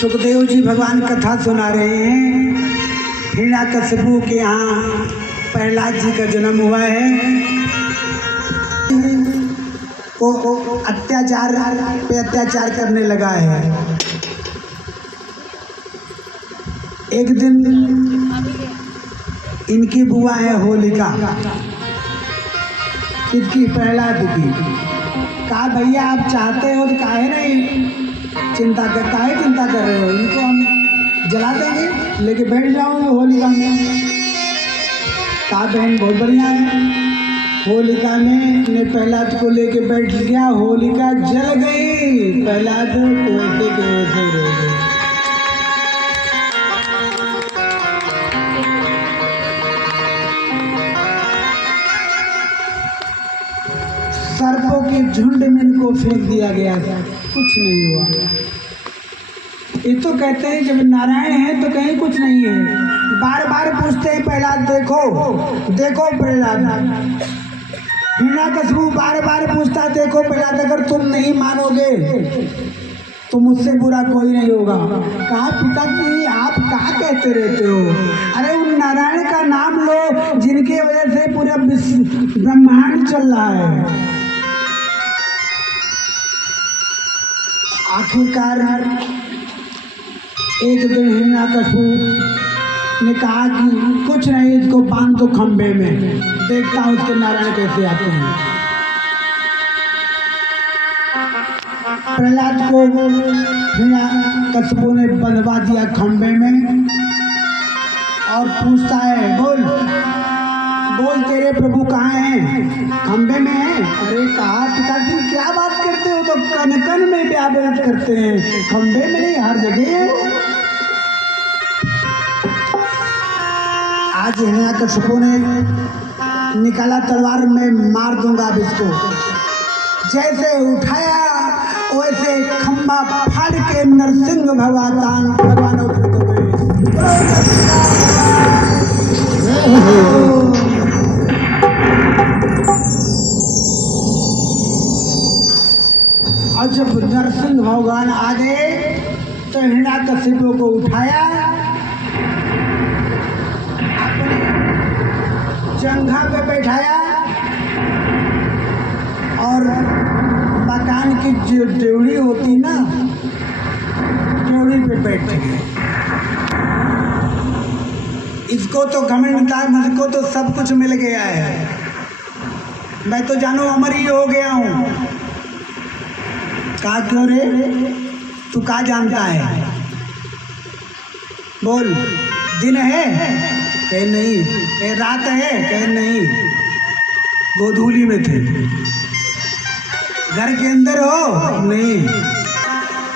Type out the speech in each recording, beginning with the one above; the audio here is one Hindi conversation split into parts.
सुखदेव जी भगवान कथा सुना रहे हैं। हिरण्यकशिपु के यहाँ प्रहलाद जी का जन्म हुआ है। वो अत्याचार पे अत्याचार करने लगा है। एक दिन इनकी बुआ है होलिका, किसकी? प्रहलाद की। कहा भैया आप चाहते हो तो काहे नहीं चिंता कर रहे हो, इनको हम जला देंगे, लेके बैठ जाओगे होलिका में। कहा बहन बहुत बढ़िया है। होलिका में ने प्रहलाद को लेके बैठ लिया। होलिका जल गई, प्रहलाद वैसे के वैसे रह गए। सर्पों के झुंड में इनको फेंक दिया गया था, कुछ नहीं हुआ। ये तो कहते हैं जब नारायण है तो कहीं कुछ नहीं है। बार बार पूछते हैं प्रहलाद देखो प्रहलाद। हिरण्यकशिपु बार बार पूछता देखो प्रहलाद, अगर तुम नहीं मानोगे तो मुझसे बुरा कोई नहीं होगा। कहा पिताजी आप क्या कहते रहते हो? अरे उन नारायण का नाम लो जिनकी वजह से पूरा ब्रह्मांड चल रहा है। आखिरकार एक दिन हिरण्यकशिपु ने कहा कि कुछ नहीं, इसको बांध दो खंबे में, देखता हूँ उसके नारायण कैसे आते हैं। प्रहलाद को हिरण्यकशिपु ने बंधवा दिया खंबे में और पूछता है बोल तेरे प्रभु कहाँ हैं? खंबे में है। अरे कहा पिताजी क्या बात करते हो, तो कन कन में व्यापार करते हैं, खंबे में नहीं हर जगह है। आज हिरण्यकशिपु ने निकाला तलवार में मार दूंगा अब इसको। जैसे उठाया वैसे खंबा फाड़ के नरसिंह भगवान उतर तो गए। और जब नरसिंह भगवान आ गए तो हिरण्याकशिपु को उठाया, जंघा पे बैठाया और मकान की जो ड्योढ़ी होती ना, ड्योढ़ी पे बैठ गए। इसको तो घमंड था, मुझको तो सब कुछ मिल गया है, मैं तो जानो अमर ही हो गया हूँ। कहा क्यों रे, तू क्या जानता है? बोल, दिन है? कहे नहीं। कहे रात है? कहे नहीं, गोधूली में थे। घर के अंदर हो? नहीं।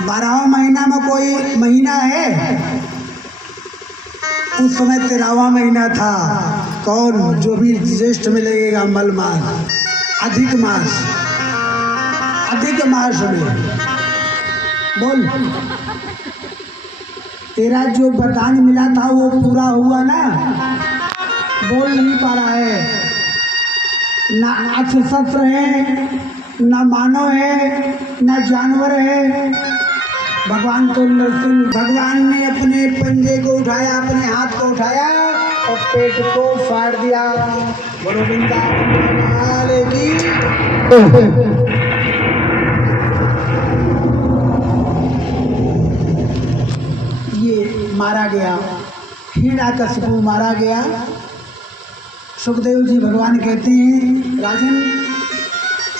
12वां महीना में कोई महीना है? उस समय 13वां महीना था। कौन? जो भी ज्येष्ठ में लगेगा, मल मास, अधिक मास, अधिक मास में। बोल, तेरा जो वरदान मिला था वो पूरा हुआ ना? बोल नहीं पा रहा है, ना अस्त्र शस्त्र है, ना मानव है, ना जानवर है। भगवान तो नरसिंह भगवान ने अपने पंजे को उठाया, अपने हाथ को उठाया और पेट को फाड़ दिया। बोलो वृंदावन की। मारा गया, हिरण्याकशिपु मारा गया। सुखदेव जी भगवान कहते हैं, राजन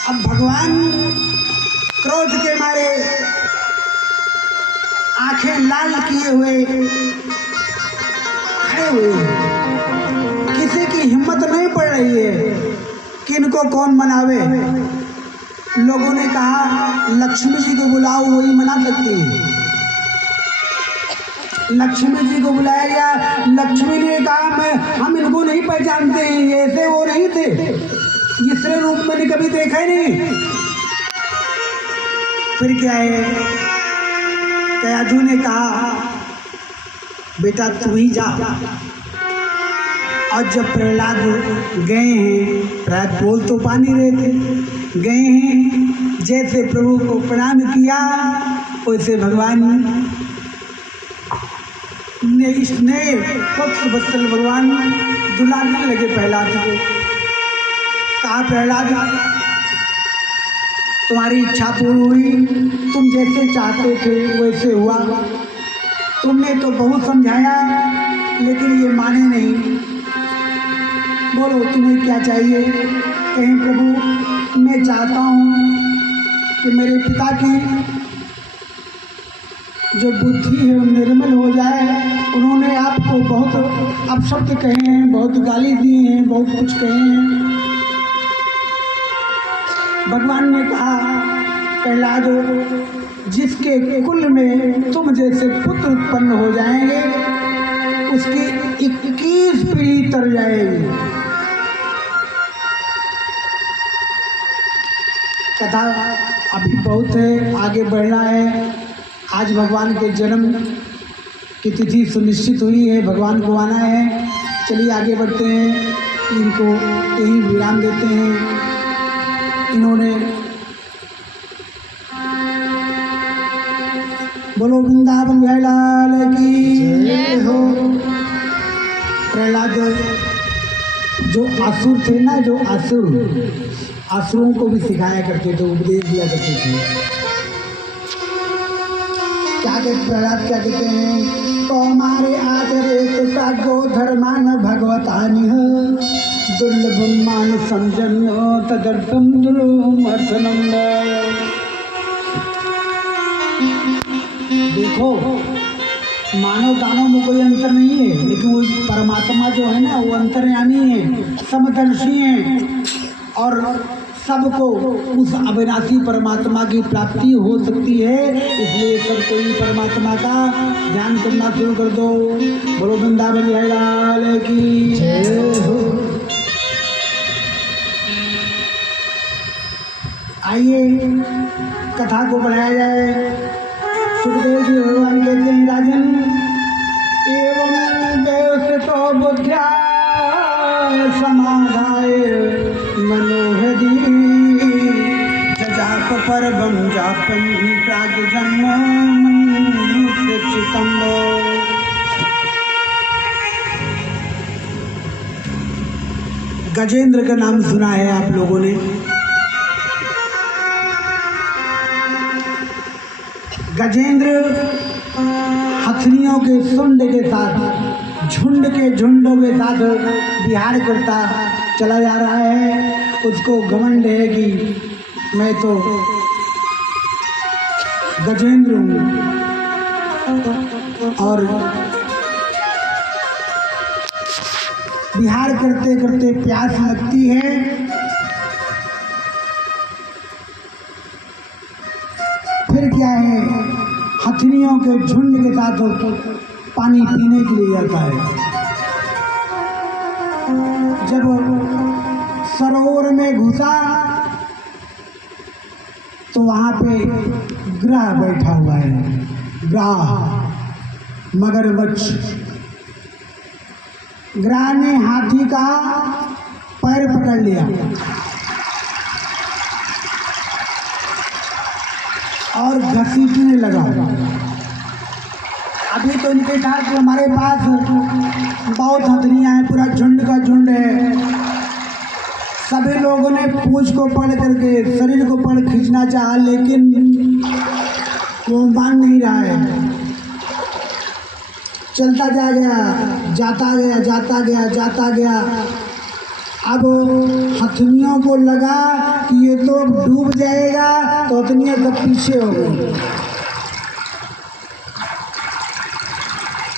अब भगवान क्रोध के मारे आंखें लाल किए हुए खड़े हुए, किसी की हिम्मत नहीं पड़ रही है कि इनको कौन मनावे। लोगों ने कहा लक्ष्मी जी को बुलाओ, वही मना सकती है। लक्ष्मी जी को बुलाया गया। लक्ष्मी ने कहा हम इनको नहीं पहचानते हैं, ये ऐसे वो नहीं थे, इसरे रूप मैंने कभी देखा ही नहीं। फिर क्या है, कयाधु ने कहा बेटा तू ही जा। और जब प्रहलाद गए हैं, प्रहलाद बोल तो पा नहीं रहे थे, गए हैं, जैसे प्रभु को प्रणाम किया वैसे भगवान ने स्नेह पक्ष बत्सल भगवान दुलारने लगे प्रहलाद को। कहा प्रहलाद तुम्हारी इच्छा पूरी हुई, तुम जैसे चाहते थे वैसे हुआ। तुमने तो बहुत समझाया लेकिन ये माने नहीं। बोलो तुम्हें क्या चाहिए? कहें प्रभु मैं चाहता हूँ कि मेरे पिता की जो बुद्धि है वो निर्मल हो जाए। उन्होंने आपको बहुत अपशब्द कहे हैं, बहुत गाली दी हैं, बहुत कुछ कहे हैं। भगवान ने कहा प्रहलाद जिसके कुल में तुम जैसे पुत्र उत्पन्न हो जाएंगे उसकी 21 पीढ़ी तर जाएगी। कथा अभी बहुत है, आगे बढ़ना है। आज भगवान के जन्म की तिथि सुनिश्चित हुई है, भगवान को आना है। चलिए आगे बढ़ते हैं, इनको यही विराम देते हैं। इन्होंने बोलो वृंदावन बिहारी लाल की जय हो। प्रहलाद जो असुर थे ना, जो असुरों को भी सिखाया करते थे, उपदेश दिया करते थे। क्या कहते प्रहलाद, क्या कहते हैं? कौमारे आदरे का गोधर्मान भगवतानि दुर्लभम मान समझन तदर्थम दुर्मर्शनम। देखो मानव दानव में कोई अंतर नहीं है, लेकिन वो परमात्मा जो है ना वो अंतर्यामी है, समदर्शी है और सबको उस अविनाशी परमात्मा की प्राप्ति हो सकती है। इसलिए सब कोई परमात्मा का ध्यान करना शुरू कर दो। बोलो वृंदावन बिहारी लाल की जय हो। आइए कथा को बढ़ाया जाए। सुखदेव जी भगवान कहते हैं, राजन एवं देव तो बुद्ध्या समाधाय मनोहरी जाप पर बम जापम प्राग जन्म चितम्बो। गजेंद्र का नाम सुना है आप लोगों ने। गजेंद्र हथनियों के झुंड के साथ झुंडों के साथ विहार करता चला जा रहा है। उसको घमंड है कि मैं तो गजेंद्र हूँ। और विहार करते करते प्यास लगती है। फिर क्या है, हथनियों के झुंड के साथ पानी पीने के लिए जाता है। जब सरोवर में घुसा तो वहां पे ग्राह बैठा हुआ है। ग्राह मगरमच्छ। ग्राह ने हाथी का पैर पकड़ लिया और घसीटने लगा। अभी तो इनके साथ हमारे पास बहुत हथनियाँ हैं, पूरा झुंड का झुंड है। सभी लोगों ने पूंछ को पकड़ करके शरीर को पकड़ खींचना चाहा, लेकिन वो मान नहीं रहा है। चलता जा गया, जाता गया। अब हथनियों को लगा कि ये तो डूब जाएगा, तो हथनियाँ सब पीछे हो गई।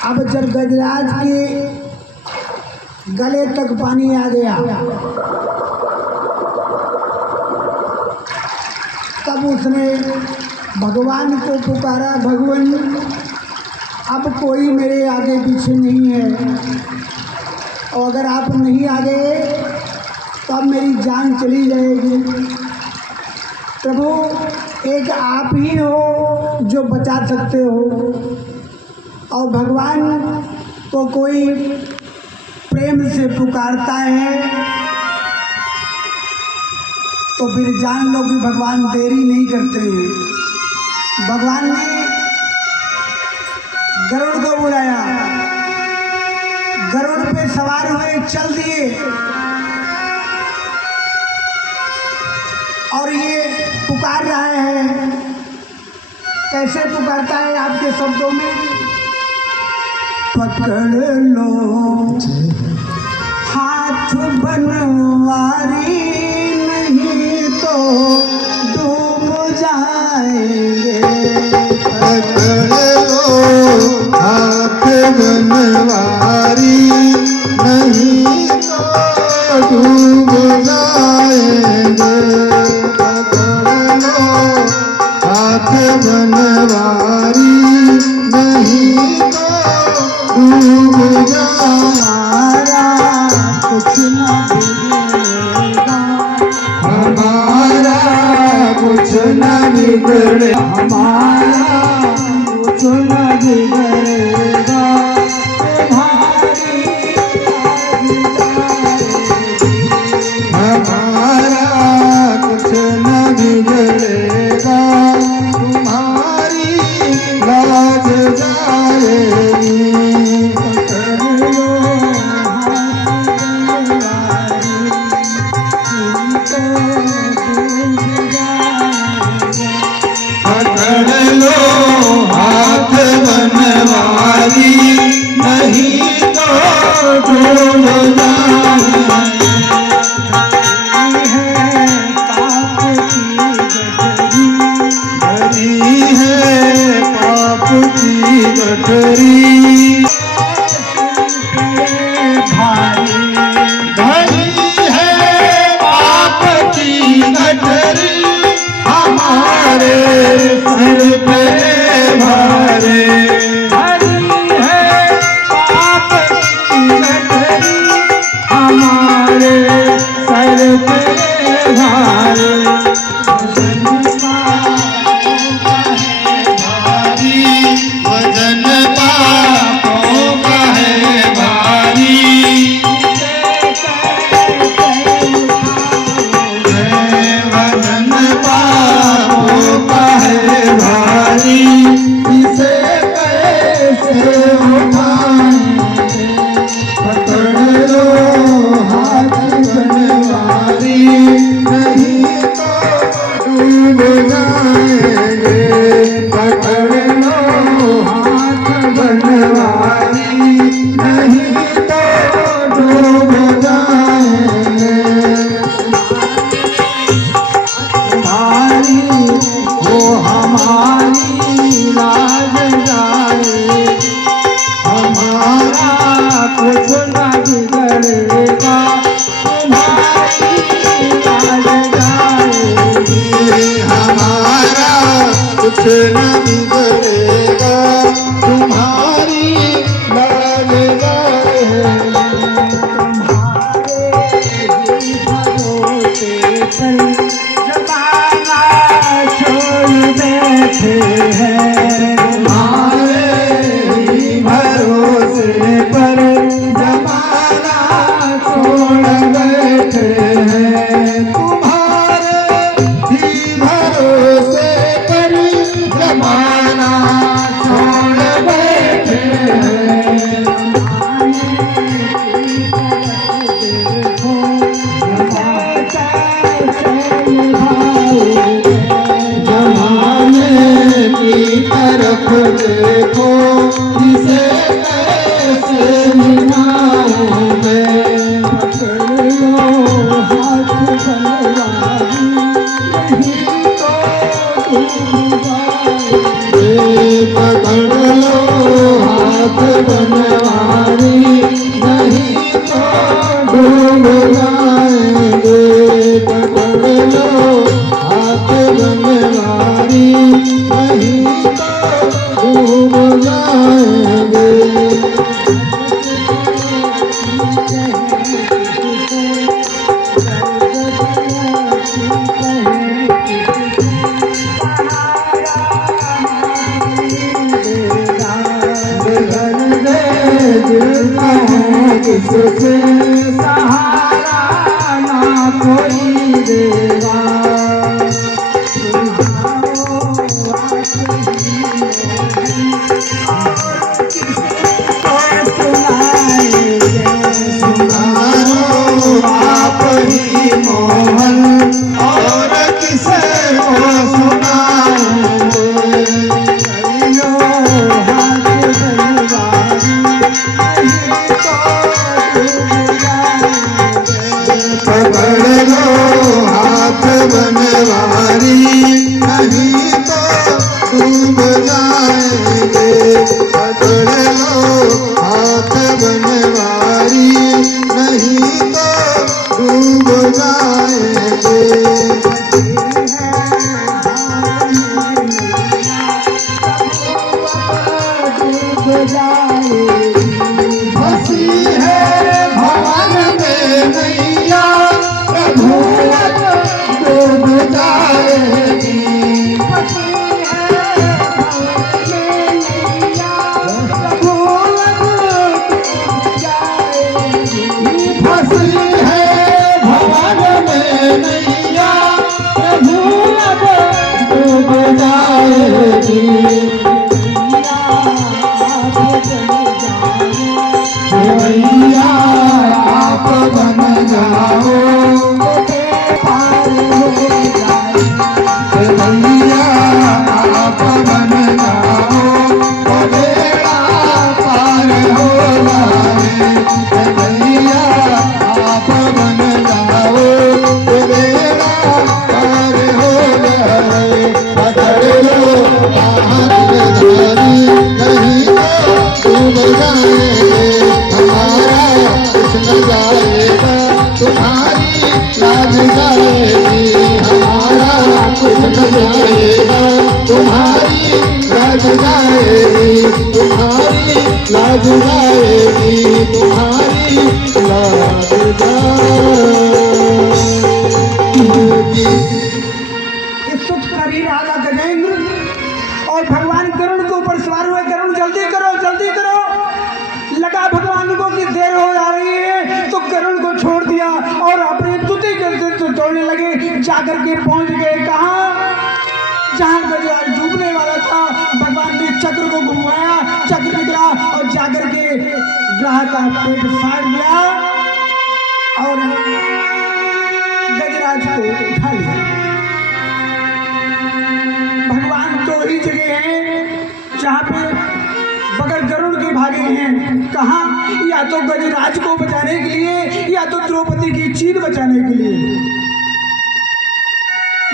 अब जब गजराज के गले तक पानी आ गया, तब उसने भगवान को पुकारा, भगवान अब कोई मेरे आगे पीछे नहीं है, और अगर आप नहीं आ गए तो अब मेरी जान चली जाएगी। प्रभु एक आप ही हो जो बचा सकते हो, और भगवान को कोई प्रेम से पुकारता है तो फिर जान लो कि भगवान देरी नहीं करते हैं। भगवान ने गरुड़ को बुलाया, गरुड़ पे सवार हुए, चल दिए। और ये पुकार रहा है। कैसे पुकारता है आपके शब्दों में? पकड़ लो हाथ बनवारी, नहीं तो डूब जाएंगे। पकड़ लो हाथ बनवारी, नहीं तो डूब जाएंगे। पकड़ लो हाथ बनवारी, नहीं तो डूब जाएगा। कुछ न बिगड़ेगा, हमारा कुछ न बिगड़े, हमारा कुछ न बिगड़ेगा। तुम्हारी हमारा कुछ न बिगड़ेगा। तुम्हारी लाज जाएगी। पकड़ लो हाथ बनवारी, नहीं तो डूब जाएंगे। भरी है पाप की गठरी, भरी है पाप की नहीं तो डूब जाएंगे। पकड़ लो हाथ बनवारी, नहीं तो डूब जाएंगे। तुम्हारी वो हमारी लाज जाए, हमारा कुछ न बिगड़ेगा, तुम्हारी लाज जाएगी। हमारा कुछ न बिगड़ेगा, तुम्हारी लाज जाएगी। जमाना छोड़ बैठे हैं, तुम्हारे ही भरोसे पर जमाना छोड़ बैठे हैं। तुम्हारे ही भरोसे पर जमाना छोड़ बैठे हैं। जमाने की तरफ देखो, जिसे कैसे मिलाऊं मैं। पकड़ लो हाथ बनवारी, नहीं तो डूब जाएंगे। पकड़ लो हाथ बनवारी, नहीं तो डूब जाएंगे। पकड़ लो हाथ बनवारी, नहीं तो डूब जाएंगे। बदल दे दिल कहूँ किससे, सहारा ना कोई देगा। सुनारो आप ही मोहन, और किसे को सुनाएंगे। पकड़ लो हाथ बनवारी, नहीं तो डूब जाएंगे। पकड़ लो हाथ बनवारी, नहीं तो डूब जाएंगे। फंसी है भवन में नैया, प्रभु डूब जाएगी। फंसी है भवन में नैया, प्रभु डूब जाएगी। भैया आप बन जाओ, पार हो जाए। भैया आप बन जाओ, बेड़ा पार हो जाए। भैया आप बन जाओ, बेड़ा पार हो जाए। पकड़ लो हाथ धारी, नहीं तो डूब जाएंगे। हमारा कुछ न जाएगा, तुम्हारी लाज जाएगी। हमारा कुछ न जाएगा, तुम्हारी लाज जाएगी। तुम्हारी लाज जाएगी, तुम्हारी लाज जाएगी। इस सुख शरीर आगा गजेंद्र और भगवान गरुड़ के ऊपर सवार हुए। गरुड़ जल्दी करो, जल्दी करो। लगा भगवान को कि देर हो जा रही है, तो गरुड़ को छोड़ दिया और अपने तुति के दौड़ने लगे। जाकर के पहुंच गए कहाँ, जहाँ गजराज डूबने वाला था। भगवान ने चक्र को घुमाया, चक्र निकला और जाकर के ग्रह का पेट फाड़ दिया और गजराज गजराज को उठा लिया। भगवान तो ही जगह है जहाँ पे बगैर गरुड़ के भागे हैं। कहाँ? या तो गजराज को बचाने के लिए या तो द्रौपदी की चीर बचाने के लिए।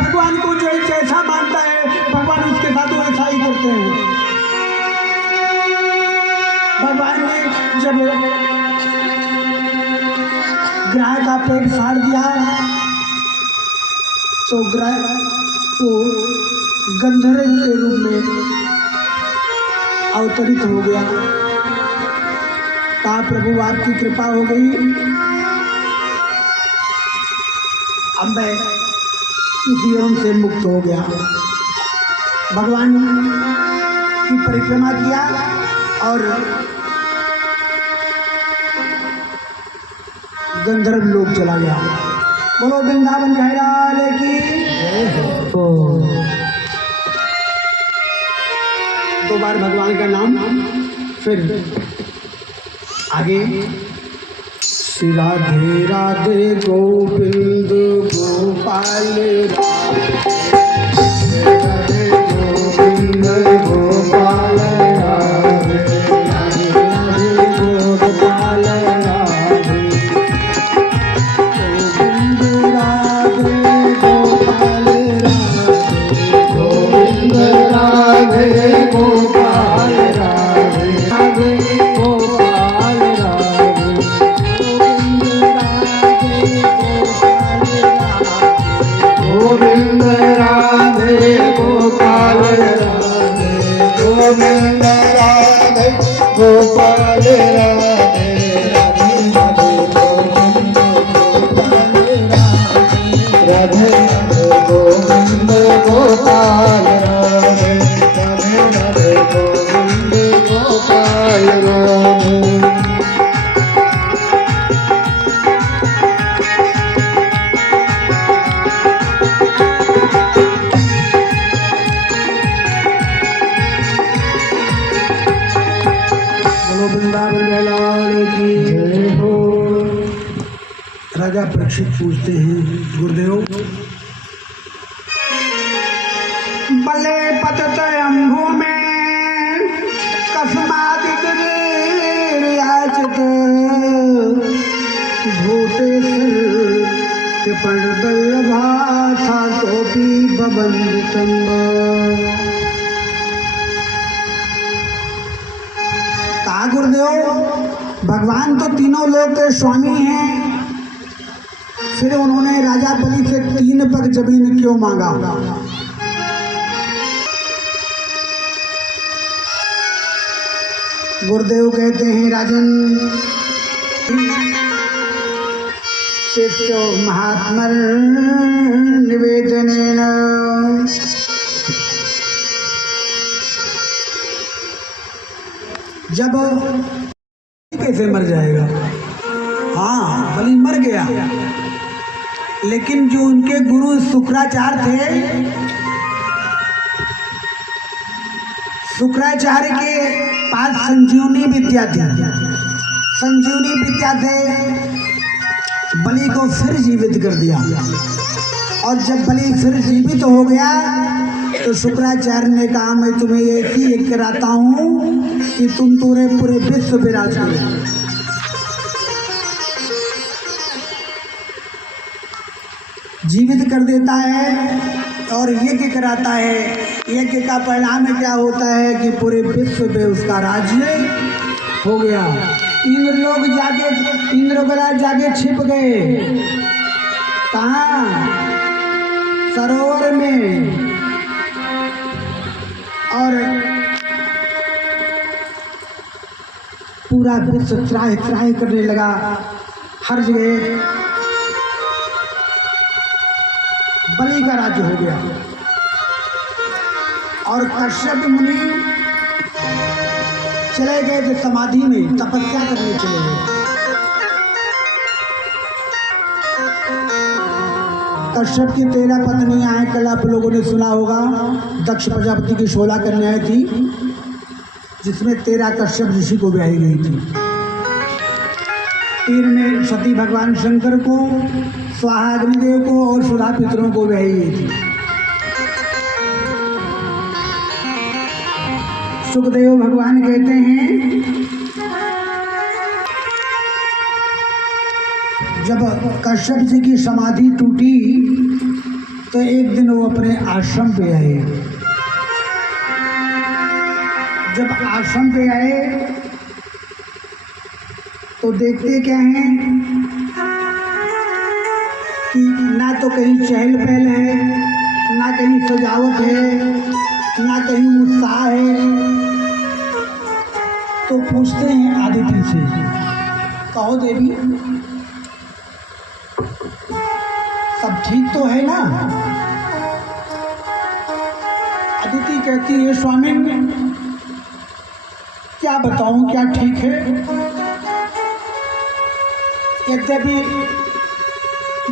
भगवान को जो जैसा मानता है भगवान उसके साथ वैसा ही करते हैं। भगवान ने जब ग्राह का पेट फाड़ दिया तो ग्राह को गंधर्व के रूप में अवतरित हो गया। कहा प्रभु आपकी कृपा हो गई, अब मैं इस यौन से मुक्त हो गया। भगवान की परिक्रमा किया और गंधर्व लोक चला गया। बोलो वृंदावन कहलाले की। दो बार भगवान का नाम, फिर आगे श्री राधे राधे गोविंद गोपाल राधे गोविंद गोपाल राधे राधे गोपाल राधे गोविंद राधे गोपाल गोविंद राधे गोपाल राधे राधे गोपाल राधे गोविंद राधे गोपाल राधे गोविंद राधे गोपाल राधे राधे राधे गोविंद गोपाल राधे राधे राधे गोविंद गोपाल राधे। बोलो वृंदावन कहलाले की जय हो। राजा परीक्षित पूछते हैं गुरुदेव, बले पतत अंभु में कस्मादित याचित भूतेश्वर कृपण बल्लभा था गोपी बबंदितम। कहा गुरुदेव भगवान तो तीनों लोक के स्वामी हैं, फिर उन्होंने राजा बलि से 3 पग जमीन क्यों मांगा? गुरुदेव कहते हैं राजन, शिष्यो महात्मन निवेदनेन जब कैसे मर जाएगा? हाँ बलि मर गया, लेकिन जो उनके गुरु शुक्राचार्य थे, शुक्राचार्य के पास संजीवनी विद्या थी। संजीवनी विद्या से बलि को फिर जीवित कर दिया, और जब बलि फिर जीवित हो गया तो शुक्राचार्य ने कहा मैं तुम्हें ऐसी एक कराता हूँ कि तुम पूरे विश्व विराज करो। जीवित कर देता है और यज्ञ कराता है। यज्ञ का परिणाम क्या होता है कि पूरे विश्व पे उसका राज्य हो गया। इंद्र लोग जाके इंद्रगला जाके छिप गए, कहाँ? सरोवर में, और पूरा विश्व त्राहि त्राहि करने लगा। हर जगह बलि का राज्य हो गया। और कश्यप मुनि चले गए थे समाधि में, तपस्या करने चले गए। कश्यप की 13 पत्नियां हैं, कल आप लोगों ने सुना होगा। दक्ष प्रजापति की 16 कन्याएं थी, जिसमें 13 कश्यप ऋषि को ब्याही गई थी। तीर में सती भगवान शंकर को, स्वाहा अग्निदेव को और सुधा पितरों को ब्याही हुई थी। सुखदेव भगवान कहते हैं जब कश्यप जी की समाधि टूटी तो एक दिन वो अपने आश्रम पे आए। जब आश्रम पे आए तो देखते क्या हैं कि ना तो कहीं चहल पहल है, ना कहीं सजावट है, ना कहीं उत्साह है। तो पूछते हैं आदित्य से, कहो देवी सब ठीक तो है ना? अदिति कहती है स्वामी क्या बताऊं क्या ठीक है। यद्यपि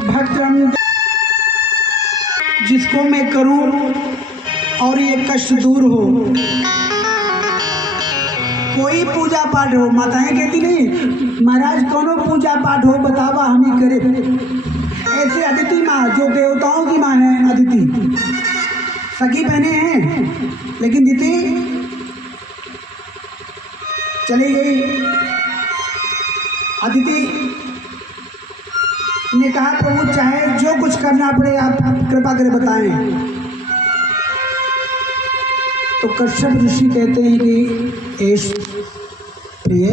भक्त जिसको मैं करूं और ये कष्ट दूर हो, कोई पूजा पाठ हो, माताएं कहती नहीं महाराज कोनो पूजा पाठ हो बतावा हम ही करे। ऐसे अदिति माँ जो देवताओं की माँ है, अदिति सखी बहने हैं, लेकिन दीदी चली गई। अदिति ने कहा प्रभु चाहे जो कुछ करना पड़े आप कृपा कर बताएं। तो कश्यप ऋषि कहते हैं कि ऐश प्रिय,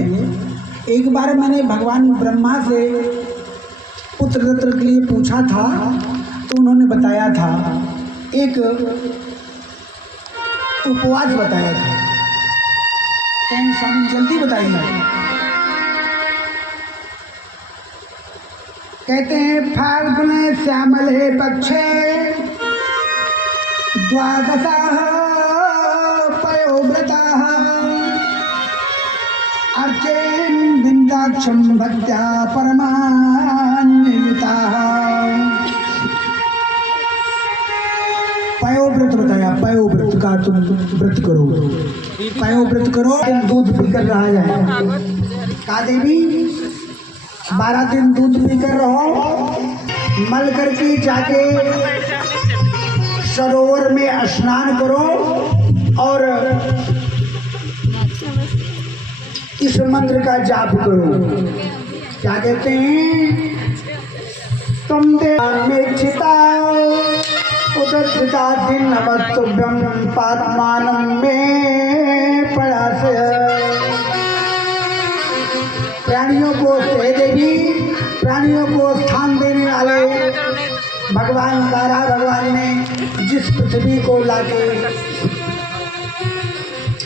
एक बार मैंने भगवान ब्रह्मा से पुत्र दत्त के लिए पूछा था तो उन्होंने बताया था, एक उपवास बताया था। कहीं स्वामी जल्दी बताइए। कहते हैं फाल्गुने श्यामले पक्षे द्वादशाः पयोव्रताः अर्चेन् बिन्दाक्षं भक्त्या परमान्विताः। पयोव्रत बताया, पयोव्रत का तुम व्रत करो, पयोव्रत करो, दूध पीकर रहा जाए। का देवी 12 दिन दूध पीकर रहो, मल करके जाके सरोवर में स्नान करो और इस मंत्र का जाप करो। क्या कहते हैं? तुम देव में चिता उदृता दिन नमस्तुभ्यं पात्मानं में परास। प्राणियों को हे देवी, प्राणियों को स्थान देने वाले भगवान तारा भगवान ने जिस पृथ्वी को लाके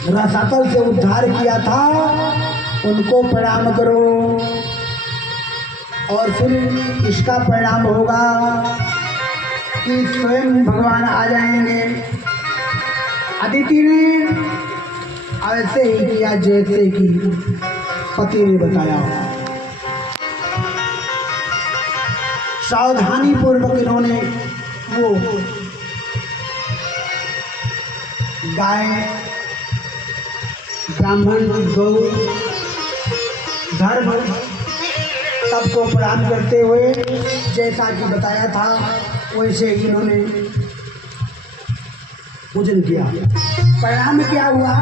रसातल से उद्धार किया था उनको प्रणाम करो और फिर इसका परिणाम होगा कि स्वयं भगवान आ जाएंगे। अदिति ने ऐसे ही किया जैसे कि पति ने बताया। सावधानी पूर्वक इन्होंने वो गाय, ब्राह्मण, गौ, धर्म सबको प्रणाम करते हुए जैसा कि बताया था वैसे इन्होंने पूजन किया। परिणाम क्या हुआ?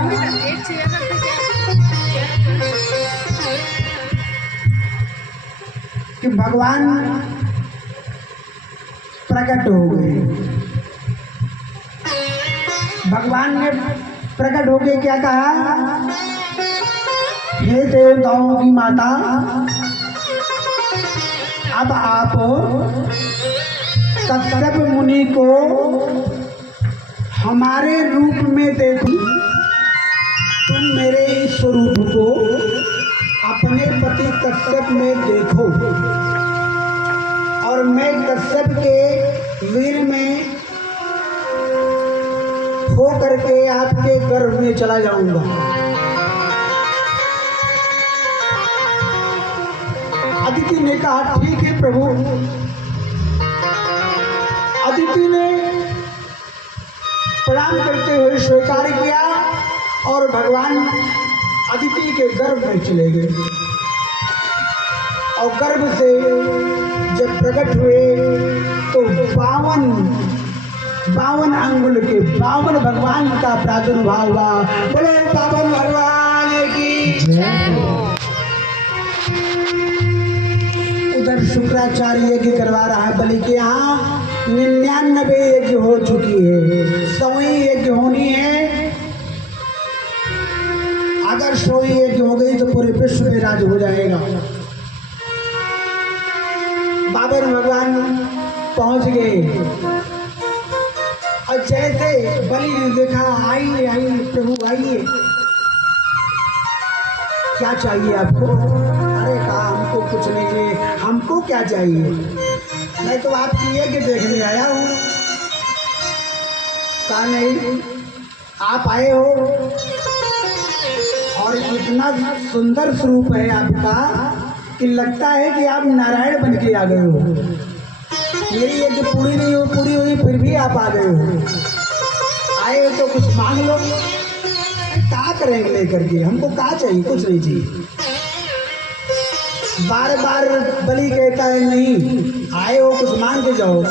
कि भगवान प्रकट हो गए। भगवान ने प्रकट होके क्या कहा? हे देवताओं की माता, अब आप कश्यप मुनि को हमारे रूप में देखो। तुम मेरे इस स्वरूप को अपने पति कश्यप में देखो और मैं कश्यप के वीर में हो करके आपके गर्भ में चला जाऊंगा। अदिति ने कहा ठीक है प्रभु। अदिति ने प्रणाम करते हुए स्वीकार किया और भगवान अदिति के गर्भ में चले गए। और गर्भ से जब प्रकट हुए तो 52 अंगुल के 52 भगवान का प्रादुर्भाव हुआ। बोले 52 भगवान की। उधर शुक्राचार्य यज्ञ करवा रहा है बलि के यहाँ। 99 यज्ञ हो चुकी है, 100वीं यज्ञ होनी है। अगर 100वीं यज्ञ हो गई तो पूरे विश्व में राज हो जाएगा। बाबर भगवान पहुंच गए और जैसे बलि ने देखा, आइए आइए प्रभु आइए, क्या चाहिए आपको? अरे कहा हमको कुछ नहीं चाहिए। हमको क्या चाहिए? मैं तो आपकी यज्ञ देखने आया हूँ। कहा नहीं, आप आए हो और इतना सुंदर स्वरूप है आपका कि लगता है कि आप नारायण बन के आ गए हो। मेरी यज्ञ पूरी नहीं हो पूरी हुई फिर भी आप आ गए हो। आए हो तो कुछ मांग लो। क्या करेंगे लेकर के? हमको क्या चाहिए? कुछ नहीं चाहिए। बार बार बलि कहता है नहीं, आए हो कुछ मांग के जाओ।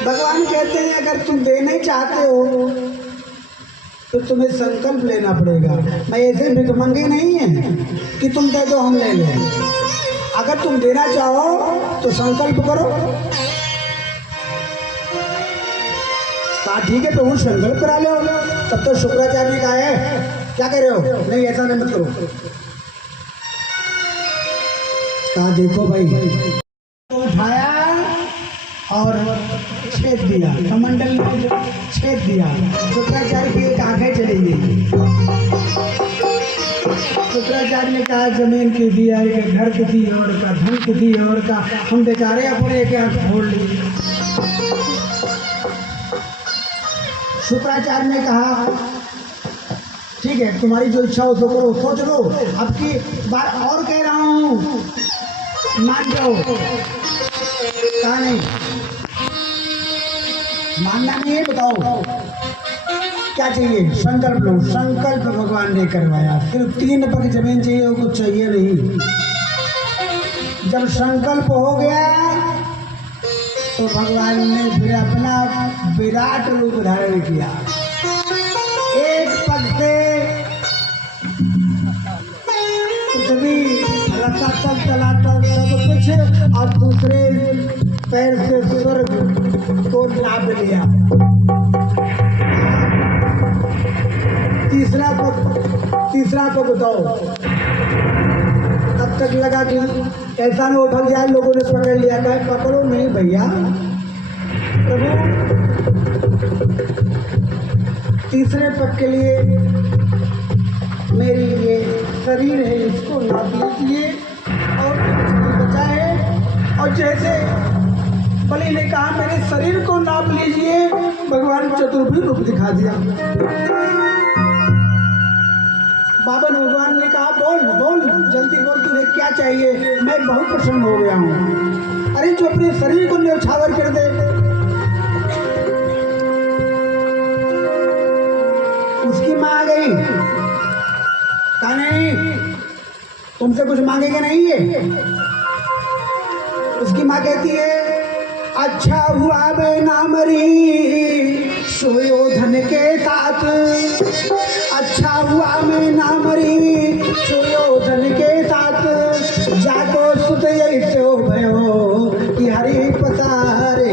भगवान कहते हैं अगर तुम देना ही चाहते हो तो तुम्हें संकल्प लेना पड़ेगा। मैं ऐसे भिखमंगे नहीं है कि तुम दे दो हम ले लें। अगर तुम देना चाहो तो संकल्प करो। कहा ठीक है प्रभु संकल्प करा लो। तब तो शुक्राचार्य ने कहा है क्या कह रहे हो? नहीं ऐसा नहीं मत करो। कहा देखो भाई, उठाया और छेद दिया, कमंडल में छेद दिया। शुक्राचार्य की एक आंखें चली गई। शुक्राचार्य ने कहा जमीन की दिया, घर किसी और का, धन किसी और का, हम बेचारे अपने एक आंख फोड़ ली। शुक्राचार्य ने कहा ठीक है तुम्हारी जो इच्छा हो तो करो, सोच लो। अब की बार और कह रहा हूँ मान जाओ। कहा नहीं मानना नहीं है, बताओ क्या चाहिए? संकल्प लो। संकल्प भगवान ने करवाया। सिर्फ 3 पग जमीन चाहिए, वो कुछ चाहिए नहीं। जब संकल्प हो गया तो भगवान ने फिर अपना विराट रूप धारण किया। एक पग से पृथ्वी लगातार चलाता सब कुछ और दूसरे पैर से स्वर्ग को नाप लिया। तीसरा पग बताओ। तब तक लगा कि ऐसा न हो भग जाए, लोगों ने पकड़ लिया। कहे पकड़ो नहीं भैया, प्रभु तीसरे पग के लिए मेरी ये शरीर है इसको नाप लीजिए और बचा है। और जैसे बलि ने कहा मेरे शरीर को नाप लीजिए, भगवान चतुर्भुज रूप दिखा दिया। बाबर भगवान ने कहा बोल बोल जल्दी बोल, तुझे क्या चाहिए? मैं बहुत प्रसन्न हो गया हूँ। अरे जो अपने शरीर को न्यौछावर कर दे। उसकी माँ आ गई। कहा नहीं तुमसे कुछ मांगेगा नहीं है। उसकी माँ कहती है अच्छा हुआ मैं ना मरी सुयोधन के साथ। अच्छा हुआ मैं ना मरी सुयोधन के साथ। जाको सुत ऐसे हो भयो कि हरि पसारे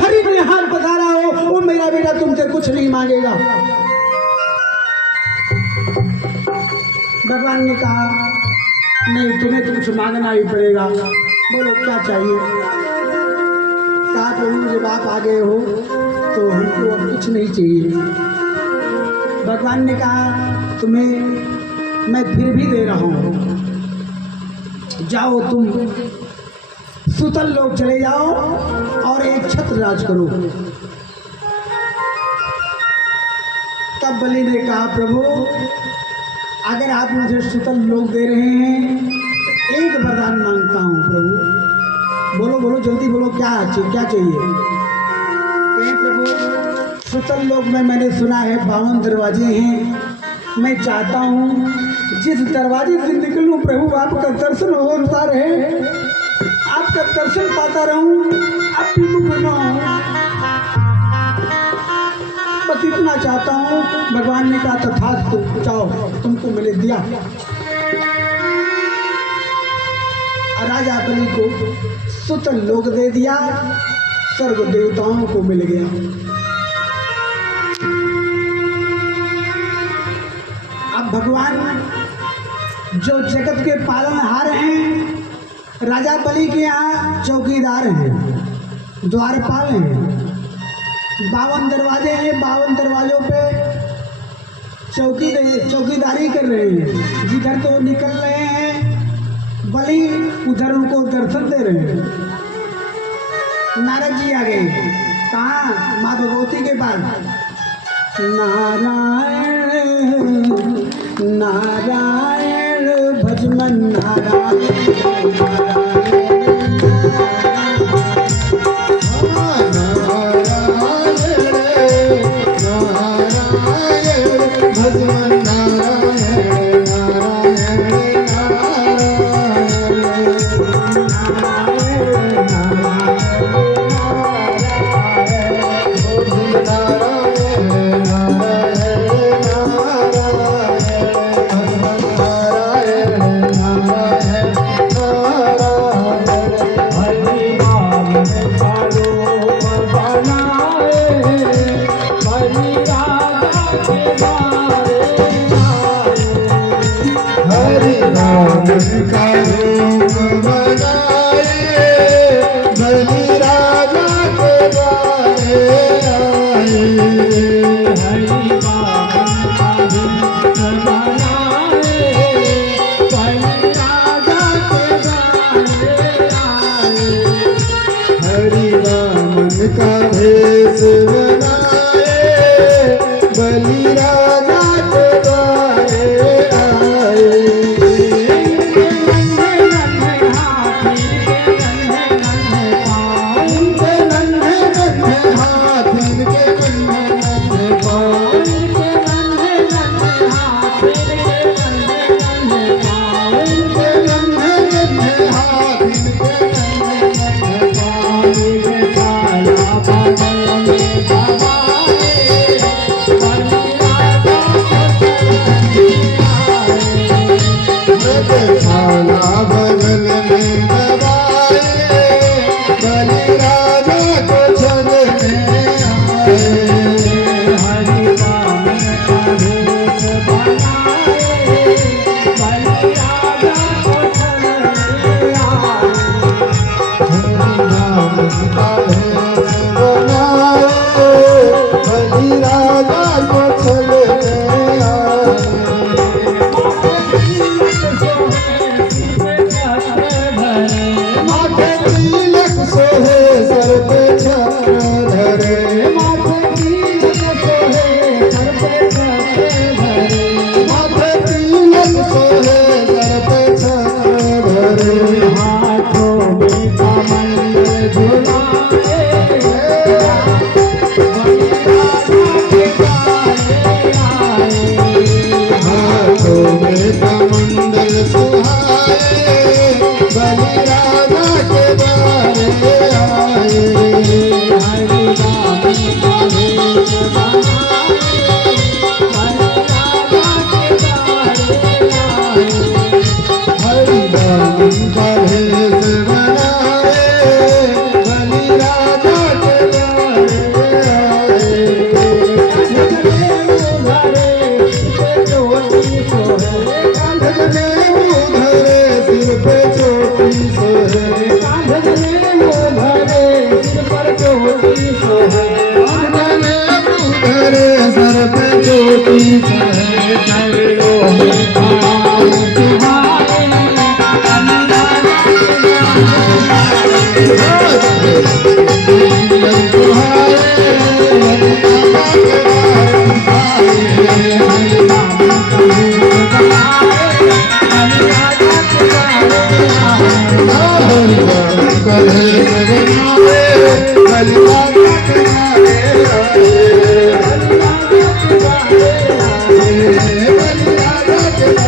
हरि ने हाथ पसारा हो, वो मेरा बेटा तुमसे कुछ नहीं मांगेगा। भगवान ने कहा नहीं तुम्हें तो कुछ मांगना ही पड़ेगा। बोलो क्या चाहिए? कहा प्रभु जब आप आ गए हो तो हमको अब कुछ नहीं चाहिए। भगवान ने कहा तुम्हें मैं फिर भी दे रहा हूँ, जाओ तुम सुतल लोग चले जाओ और एक छत्र राज करो। तब बलि ने कहा प्रभु अगर आप मुझे सुतल लोग दे रहे हैं तो एक वरदान मांगता हूँ प्रभु। बोलो बोलो जल्दी बोलो क्या चाहिए? प्रभु सुतल लोक में मैंने सुना है 52 दरवाजे हैं। मैं चाहता हूँ जिस दरवाजे से निकलूं प्रभु आपका दर्शन होता रहे, आपका दर्शन पाता रहूं, आप बिल्कुल न हो। बस इतना चाहता हूँ। भगवान ने कहा तथास्तु, जाओ तुमको मिले दिया। राजा बलि को सुतल लोक दे दिया, स्वर्ग देवताओं को मिल गया। अब भगवान जो जगत के पालनहार हैं, राजा बलि के यहाँ चौकीदार हैं, द्वारपाल हैं। 52 दरवाजे हैं, 52 दरवाजों पे चौकीदारी कर रहे हैं। जिधर तो निकल रहे हैं बलि, उधर उनको दर्शन दे रहे हैं। नारद जी आ गए, कहाँ? माँ भगवती के पास। नारायण नारायण भजमन नारायण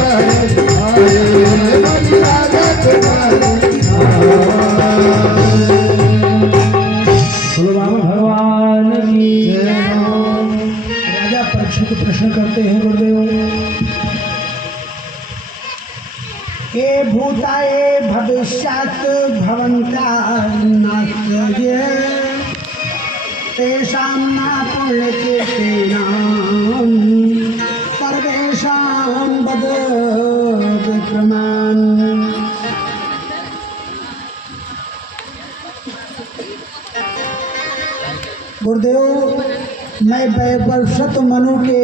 Hare भवन्त्यान्नास्त्य तेषां न पुण्यकीर्तीनां सर्वेषां वद विक्रमान्। गुरुदेव, मैं वैवस्वत मनु के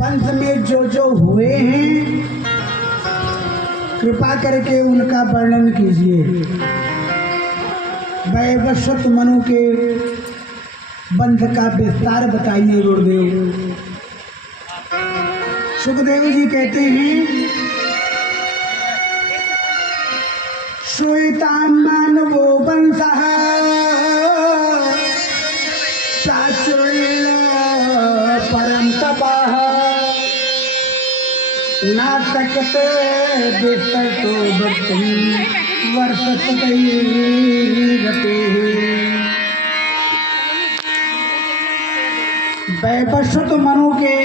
वंश में जो हुए हैं कृपा करके उनका वर्णन कीजिए। वैवस्वत मनु के वंश का विस्तार बताइए गुरुदेव। सुखदेव जी कहते हैं श्वेतां मानवो वंशः प्राचुर्य परम तपः नाटकते विस्तरतो वक्तुं वर्षशतैरपि। वैवस्वत मनु के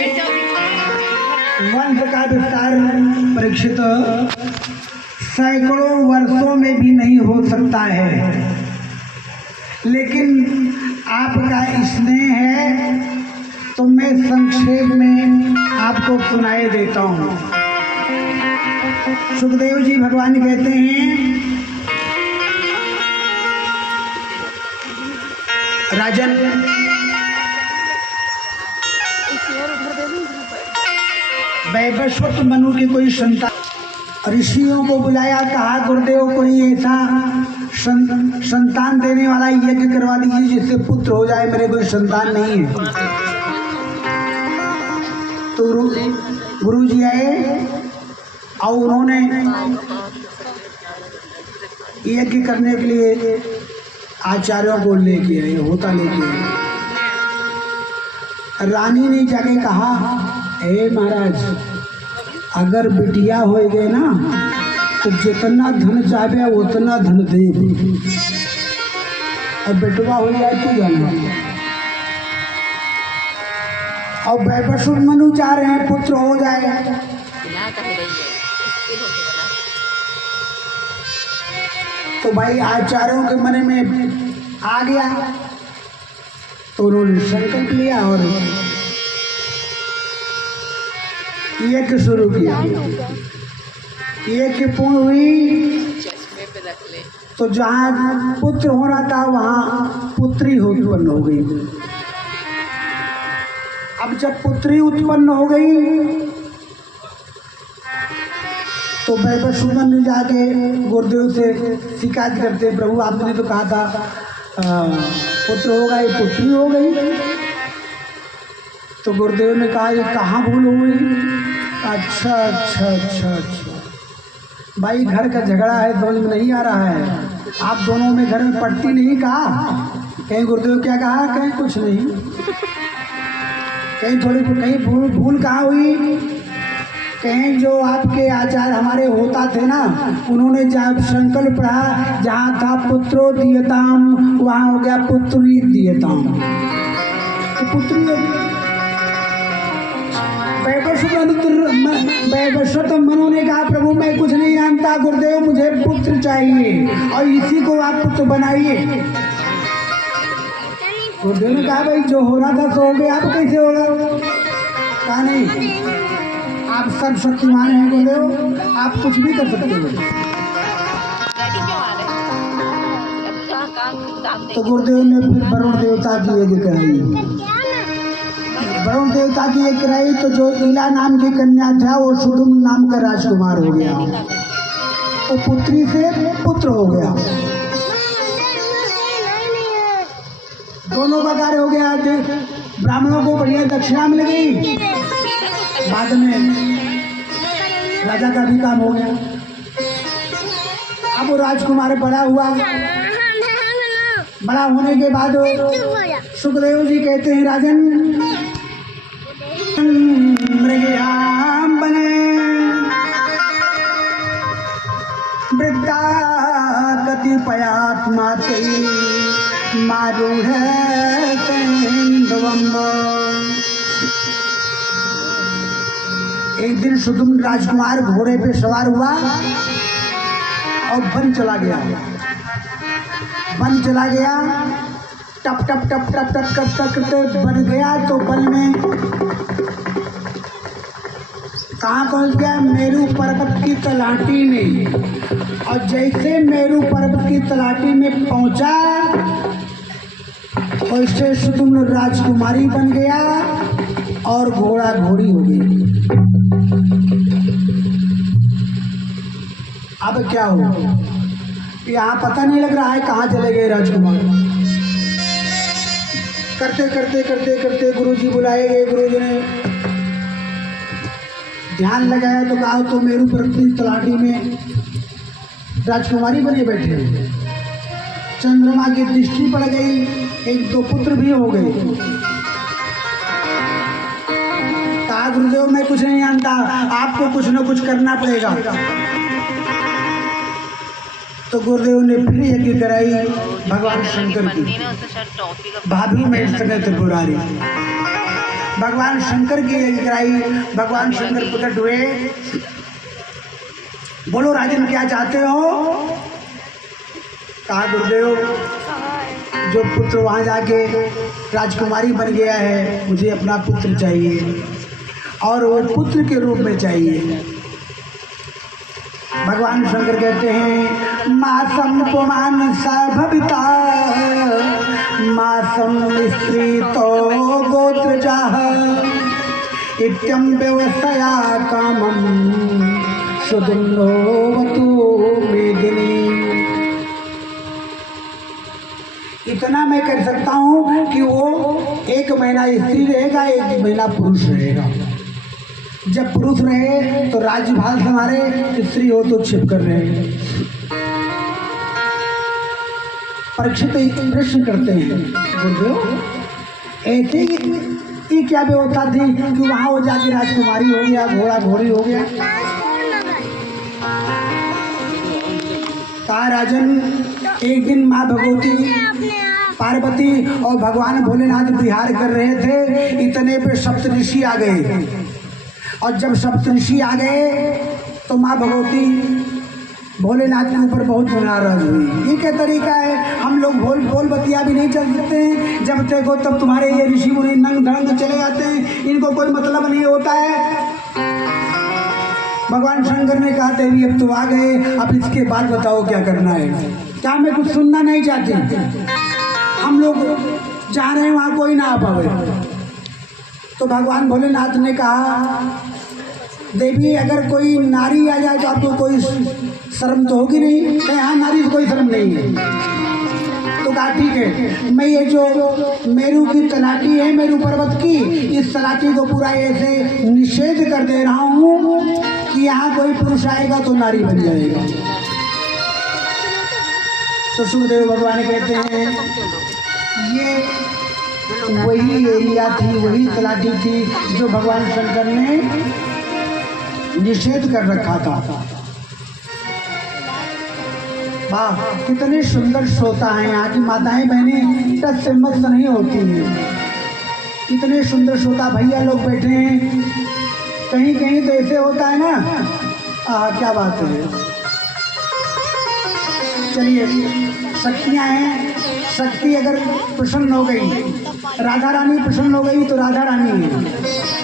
वंश का विस्तार परीक्षित सैकड़ों वर्षों में भी नहीं हो सकता है, लेकिन आपका स्नेह है तो मैं संक्षेप में आपको सुनाए देता हूँ। सुखदेव जी भगवान कहते हैं राजन, वैवस्वत मनु की कोई संतान, ऋषियों को बुलाया, कहा गुरुदेव कोई ऐसा संतान देने वाला यज्ञ करवा दीजिए जिससे पुत्र हो जाए, मेरे कोई संतान नहीं है। तो गुरु जी आए और उन्होंने यज्ञ करने के लिए आचार्यों को लेके आए, होता लेके आए। रानी ने जाके कहा, हे महाराज, अगर बिटिया हो गए ना तो जितना धन चाहे उतना धन दे, और बेटवा हो जाए तो जाना। और वैवस्वत मनु चाह रहे हैं पुत्र हो जाए, तो भाई आचार्यों के मन में आ गया, तो उन्होंने संकल्प लिया और यज्ञ शुरू किया। यज्ञ पूर्ण हुई तो जहाँ पुत्र होना था वहाँ पुत्री उत्पन्न हो गई। अब जब पुत्री उत्पन्न हो गई तो वैवस्वत मनु जाके गुरुदेव से शिकायत करते, प्रभु आपने तो कहा था पुत्र होगा, ये पुत्री हो गई। तो गुरुदेव ने कहा ये कहाँ भूल हुई? अच्छा अच्छा अच्छा अच्छा भाई, घर का झगड़ा है, समझ में नहीं आ रहा है, आप दोनों में घर में पट्टी नहीं कहा? कहीं गुरुदेव क्या कहा? कहीं कुछ नहीं, कहीं थोड़ी कहीं भूल कहाँ हुई? कहीं जो आपके आचार्य हमारे होता थे ना, उन्होंने जब संकल्प रहा जहाँ था पुत्रो दियताम वहाँ हो गया पुत्री दियताम, तो पुत्री वैवस्वत मनु ने कहा प्रभु मैं कुछ नहीं जानता, गुरुदेव मुझे पुत्र चाहिए और इसी को आप पुत्र बनाइए। गुरुदेव ने कहा भाई जो हो रहा था सो हो गया, आप कैसे होगा? कहा नहीं, आप सब शक्तिमान हैं गुरुदेव, आप कुछ भी कर सकते हो। तो गुरुदेव ने फिर वरुण देवता की यज्ञ कराई। वरुण देवता की यज्ञ कराई तो जो ईला नाम की कन्या था वो सुदुम नाम का राजकुमार हो गया, तो पुत्री से पुत्र हो गया, दोनों का कार्य हो गया। ब्राह्मणों को बढ़िया दक्षिणा मिल गई, बाद में राजा का भी काम हो गया। अब वो राजकुमार बड़ा हुआ, बड़ा होने के बाद सुखदेव जी कहते हैं राजन मृगयाम बने वृद्धा कतिपयात्मा मारूढ़ एक दिन सुदुम राजकुमार घोड़े पे सवार हुआ और वन चला गया। वन चला गया, टप टप टप टप टप टप टप करते बन गया। तो वन में कहाँ पहुँच गया? मेरू पर्वत की तलाटी में। और जैसे मेरू पर्वत की तलाटी में पहुंचा, वैसे सुदुम्न राजकुमारी बन गया और घोड़ा घोड़ी हो गई। अब क्या हो? यहाँ पता नहीं लग रहा है कहाँ चले गए राजकुमार। करते करते करते करते गुरुजी बुलाए गए। गुरुजी ने ध्यान लगाया तो कहा तो मेरू पर्वत की तलाटी में राजकुमारी बने बैठे। चंद्रमा की दृष्टि पड़ गई, एक दो पुत्र भी हो गए। कहा गुरुदेव मैं कुछ नहीं जानता, आपको कुछ न कुछ करना पड़ेगा। तो गुरुदेव ने फिर यज्ञ कराई भगवान शंकर की। भाभी में सगे त्रिपुरारी भगवान शंकर की यज्ञ कराई। भगवान शंकर प्रकट हुए। बोलो राजन क्या चाहते हो? कहा गुरुदेव जो पुत्र वहां जाके राजकुमारी बन गया है, मुझे अपना पुत्र चाहिए और वो पुत्र के रूप में चाहिए। भगवान शंकर कहते हैं मासम पुमान सा भविता मासम स्त्री तो गोत्र जाह इत्यम व्यवसाया कामम सुदुन्नोवतु मेदिनी। इतना मैं कर सकता हूँ कि वो 1 महीना स्त्री रहेगा, 1 महीना पुरुष रहेगा। जब पुरुष रहे तो राज्यभार संभाले, स्त्री हो तो छिप कर रहे। परीक्षित एक प्रश्न करते हैं गुरुदेव ऐसे ही क्या व्यवस्था थी कि वहां वो जाके राजकुमारी हो गया, घोड़ा घोड़ी हो गया? कहा राजन एक दिन माँ भगवती पार्वती और भगवान भोलेनाथ विहार कर रहे थे। इतने पे सप्तऋषि आ गए और जब सप्तऋषि आ गए तो माँ भगवती भोलेनाथ के ऊपर बहुत नाराज हुई। ये क्या तरीका है? हम लोग बोल बतिया भी नहीं चल सकते हैं, जब देखो तब तुम्हारे ये ऋषि मुनि नंग धड़ंग चले जाते हैं, इनको कोई मतलब नहीं होता है। भगवान शंकर ने कहा देवी अब तो आ गए, अब इसके बाद बताओ क्या करना है। क्या मैं कुछ सुनना नहीं चाहती? हम लोग जा रहे हैं वहाँ कोई ना आ पावे। तो भगवान भोलेनाथ ने कहा देवी अगर कोई नारी आ जाए तो आपको कोई शर्म तो होगी नहीं? यहाँ नारी से कोई शर्म नहीं है। तो कहा ठीक है, मैं ये जो मेरू की तलाटी है मेरू पर्वत की, इस तलाटी को पूरा ऐसे निषेध कर दे रहा हूँ कि यहाँ कोई पुरुष आएगा तो नारी बन जाएगा। तो सुखदेव भगवान कहते हैं ये वही एरिया थी, वही तलाटी थी जो भगवान शंकर ने निषेध कर रखा था। वाह कितने सुंदर श्रोता हैं यहाँ की माताएं बहनें, टस से मस्त नहीं होती हैं। कितने सुंदर श्रोता भैया लोग बैठे हैं। कहीं कहीं तो ऐसे होता है ना, क्या बात है। चलिए शक्तियाँ हैं, शक्ति अगर प्रसन्न हो गई, राधा रानी प्रसन्न हो गई तो राधा रानी है।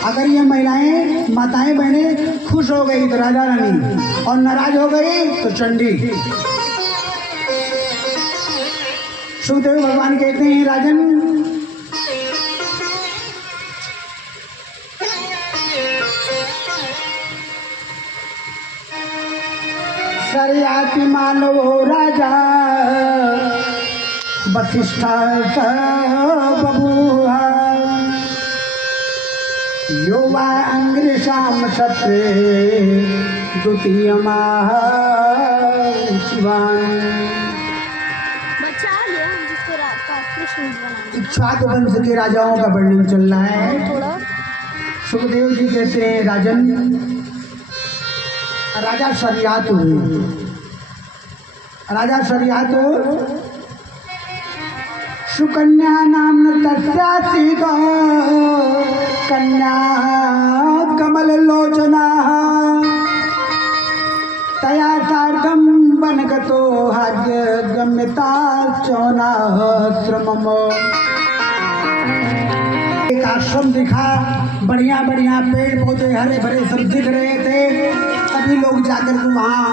अगर ये महिलाएं माताएं बहनें खुश हो गई तो राधा रानी, और नाराज हो गई तो चंडी। सुखदेव भगवान कहते हैं राजन सर्याति मानव हो राजा वशिष्ठा बभूव युवा अंग्रेशाम सत्रे द्वितीय शिवान। इक्ष्वाकु वंश के राजाओं का वर्णन चल रहा है। सुखदेव जी कहते हैं राजन राजा शर्यातु हुए। राजा शर्यातु सुकन्या नाम तस्यासीत् कन्या कमल लोचना तया सार्धं वनगत देवता चौनाश्रम। एक आश्रम दिखा, बढ़िया बढ़िया पेड़ पौधे हरे भरे सब दिख रहे थे। सभी लोग जाकर के वहाँ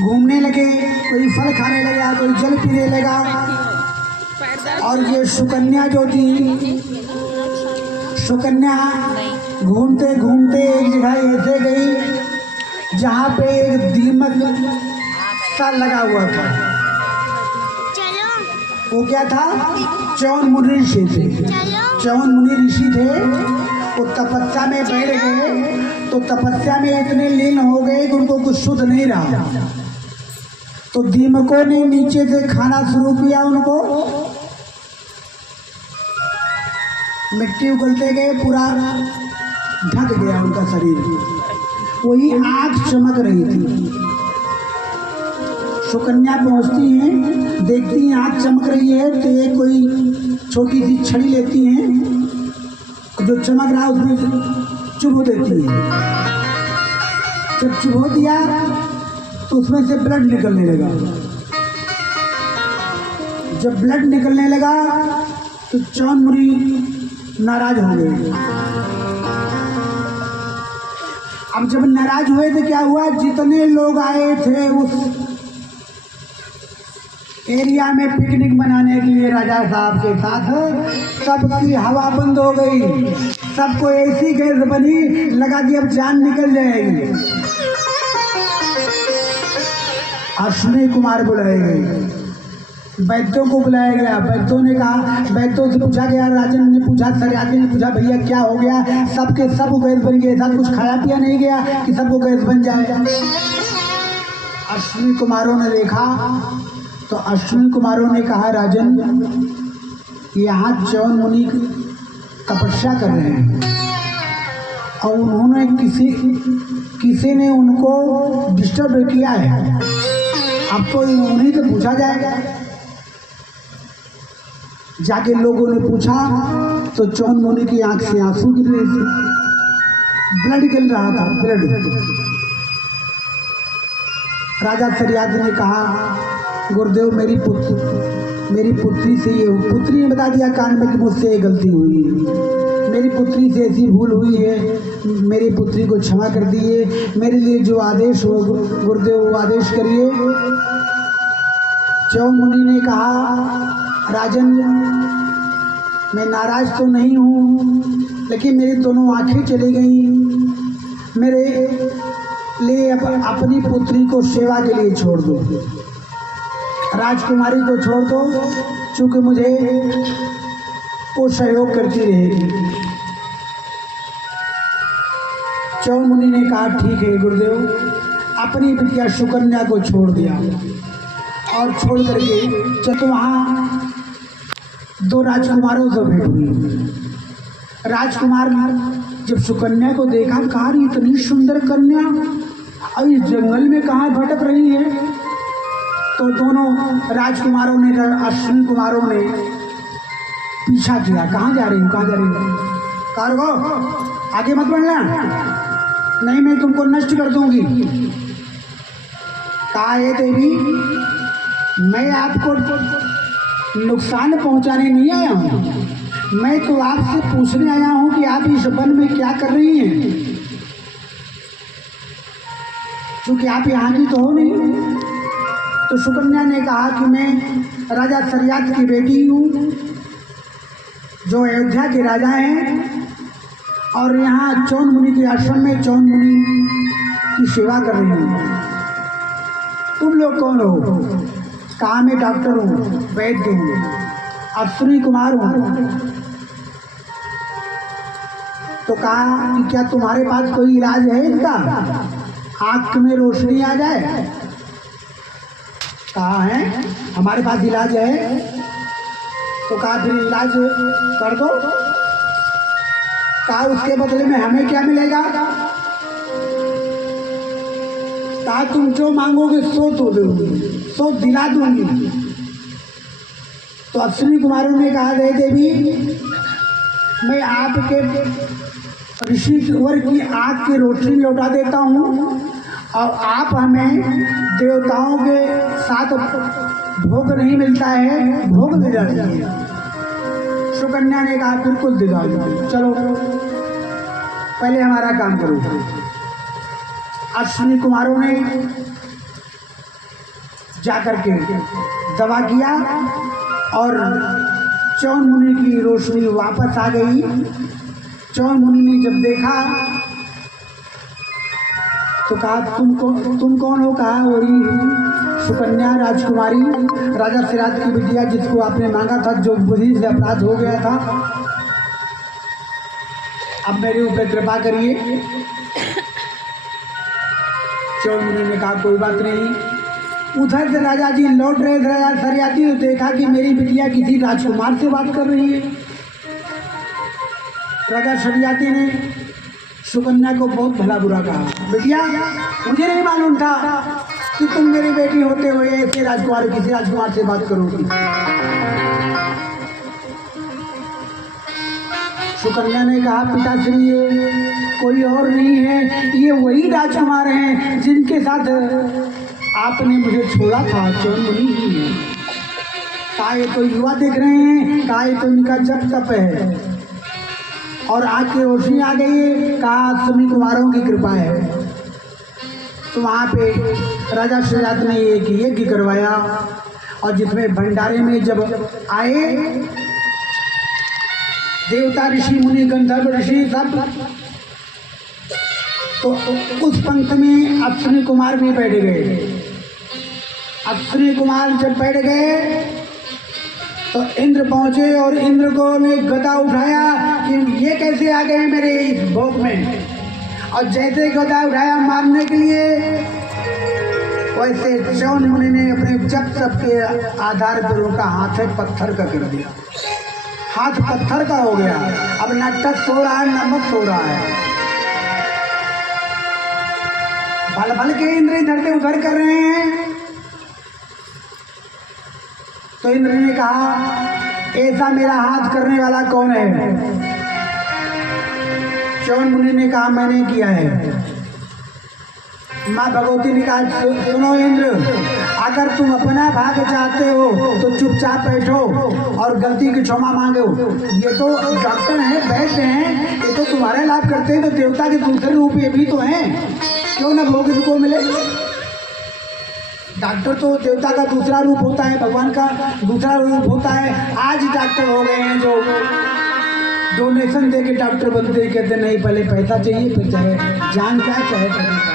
घूमने लगे, कोई फल खाने लगा, कोई जल पीने लगा। और ये सुकन्या जो थी, सुकन्या घूमते घूमते एक जगह ऐसे गई जहाँ पे एक दीमक सा लगा हुआ था। वो क्या था? चौन मुनि ऋषि थे। चौन मुनि ऋषि थे, वो तपस्या में बैठ गए। तो तपस्या में इतने लीन हो गए कि उनको कुछ शुद्ध नहीं रहा। तो दीमकों ने नीचे से खाना शुरू किया उनको। मिट्टी उगलते गए, पूरा ढक गया उनका शरीर। वही आँख चमक रही थी। सुकन्या पहुंचती हैं, देखती हैं आँख चमक रही है तो ये कोई छोटी सी छड़ी लेती हैं, जो चमक रहा उसमें चुभो देती है। जब चुभो दिया तो उसमें से ब्लड निकलने लगा। जब ब्लड निकलने लगा तो चौन मुनि नाराज हो गए। अब जब नाराज हुए तो क्या हुआ? जितने लोग आए थे उस एरिया में पिकनिक मनाने के लिए राजा साहब के साथ, सबकी हवा बंद हो गई। सबको ऐसी गैस बनी, लगा कि अब जान निकल जाएगी। अश्विनी कुमार बुलाए गए, वैद्यों को बुलाया गया। वैद्यों ने कहा, वैद्यों से पूछा गया, राजन ने पूछा, सरियाती ने पूछा, भैया क्या हो गया? सबके सब गैस बन गए, सब कुछ खाया पिया नहीं गया कि सबको गैस बन जाए। अश्विनी कुमारों ने देखा तो अश्विनी कुमारों ने कहा, राजन यहाँ चौन मुनि तपस्या कर रहे हैं और उन्होंने किसी ने उनको डिस्टर्ब किया है। अब तो उन्हीं से पूछा जाएगा। जाके लोगों ने पूछा तो चौन मुनि की आंख से आंसू गिर रहे थे, ब्लड गिर रहा था, ब्लड। राजा सरियाती ने कहा, गुरुदेव मेरी पुत्री से ये, पुत्री ने बता दिया कान में कि मुझसे ये गलती हुई है, मेरी पुत्री से ऐसी भूल हुई है, मेरी पुत्री को क्षमा कर दिए। मेरे लिए जो आदेश हो गुरुदेव वो आदेश करिए। चौन मुनि ने कहा, राजन मैं नाराज तो नहीं हूँ, लेकिन मेरी दोनों आंखें चली गई। मेरे लिए अपनी पुत्री को सेवा के लिए छोड़ दो, राजकुमारी को छोड़ दो, चूँकि मुझे वो सहयोग करती रहेगी। चौन मुनि ने कहा, ठीक है गुरुदेव। अपनी बिटिया सुकन्या को छोड़ दिया और छोड़ करके जब वहाँ दो राजकुमारों से भेंट हुई। राजकुमार जब सुकन्या को देखा, कहा, इतनी सुंदर कन्या और इस जंगल में कहाँ भटक रही है? तो दोनों राजकुमारों ने, अश्विनी कुमारों ने पीछा किया, कहाँ जा रही हो, कहाँ जा रही हो? कार्गो आगे मत बढ़ना, नहीं मैं तुमको नष्ट कर दूंगी। कहा, ये देवी मैं आपको नुकसान पहुंचाने नहीं आया हूँ, मैं तो आपसे पूछने आया हूँ कि आप इस वन में क्या कर रही हैं, क्योंकि आप यहाँ की तो हो नहीं। तो सुकन्या ने कहा कि मैं राजा सरियात की बेटी हूँ, जो अयोध्या के राजा हैं, और यहाँ चौन मुनि के आश्रम में चौन मुनि की सेवा कर रही हूँ। तुम लोग कौन हो? कहा, मैं डॉक्टर हूँ, वैद्य हूँ, अश्विनी कुमार हूँ। तो कहा कि क्या तुम्हारे पास कोई इलाज है इसका, आँख में रोशनी आ जाए? कहा है, हमारे पास इलाज है। तो कहा, फिर इलाज कर दो। कहा, उसके बदले में हमें क्या मिलेगा? कहा, तुम जो मांगोगे सो तो दोगी, सो दिला दूंगी। तो अश्विनी कुमारों ने कहा, दे देवी मैं आपके ऋषि वर की आँख की रोशनी लौटा देता हूँ, और आप हमें देवताओं के साथ भोग नहीं मिलता है, भोग दे जाइए। सुकन्या ने कहा बिल्कुल दे जाओ, चलो पहले हमारा काम करो। अश्विनी कुमारों ने जाकर के दवा किया और चौन मुनि की रोशनी वापस आ गई। चौन मुनि ने जब देखा तो कहा तुम कौन हो? कहा वही सुकन्या राजकुमारी, राजा सिराज की बिटिया, जिसको आपने मांगा था, जो बुद्धि से अपराध हो गया था। अब मेरे ऊपर कृपा करिए। चौन मुनि ने कहा कोई बात नहीं। उधर से राजा जी लौट रहे थे, राजा सरियाती ने देखा कि मेरी बिटिया किसी राजकुमार से बात कर रही है। राजा सरियाती ने सुकन्या को बहुत भला बुरा कहा, बिटिया मुझे नहीं मालूम था कि तुम मेरी बेटी होते हुए ऐसे राजकुमार किसी राजकुमार से बात करोगी। सुकन्या ने कहा पिताश्री ये कोई और नहीं है, ये वही राजकुमार हैं जिनके साथ आपने मुझे छोड़ा था। चौन मुनि ही है। कहा ये तो युवा दिख रहे हैं, कहा ये तो इनका जप तप है और आग की रोशनी आ गई है, कहा अश्विनी कुमारों की कृपा है। तो वहाँ पे राजा सिराज ने एक यज्ञ करवाया और जिसमें भंडारे में जब आए देवता ऋषि मुनि गंधर्व ऋषि सब, तो उस पंक्ति में अश्विनी कुमार भी बैठ गए। अश्विनी कुमार जब बैठ गए तो इंद्र पहुंचे और इंद्र को ने गदा उठाया कि ये कैसे आ गए मेरे इस भोग में। और जैसे गदा उठाया मारने के लिए, वैसे चौन मुनि ने अपने जप तप के आधार पर उनका हाथ पत्थर का कर दिया। हाथ पत्थर का हो गया। अब न टच हो रहा है न मत हो रहा है। भल भल के इंद्र इधर से उधर कर रहे हैं। तो इंद्र ने कहा ऐसा मेरा हाथ करने वाला कौन है? चौन मुनि ने कहा मैंने किया है। माँ भगवती ने कहा सुनो इंद्र, अगर तुम अपना भाग चाहते हो तो चुपचाप बैठो और गलती की क्षमा मांगो। ये तो डॉक्टर हैं, वैद्य हैं, ये तो तुम्हारा लाभ करते हैं, तो देवता के दूसरे रूप ये भी तो हैं, क्यों न भोग इनको मिले। डॉक्टर तो देवता का दूसरा रूप होता है, भगवान का दूसरा रूप होता है। आज डॉक्टर हो गए हैं जो डोनेशन दे के डॉक्टर बनते हैं, कहते नहीं पहले पैसा चाहिए फिर चाहे जान का चाहे पैसा।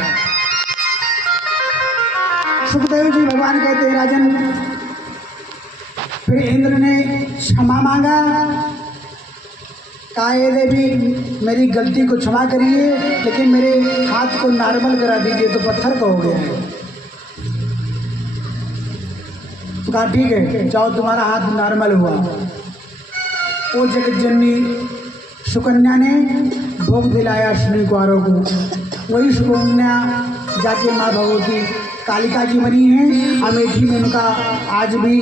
सुखदेव जी भगवान कहते हैं राजन, फिर इंद्र ने क्षमा मांगा। कहा ये देवी मेरी गलती को क्षमा करिए, लेकिन मेरे हाथ को नॉर्मल करा दीजिए, तो पत्थर का हो गया है। तो कहा ठीक है जाओ तुम्हारा हाथ नॉर्मल हुआ। वो जगत जननी सुकन्या ने भोग दिलाया अश्विनी कुमारों को। वही सुकन्या जाके माँ भगवती कालिका जी बनी है। अमेठी में उनका आज भी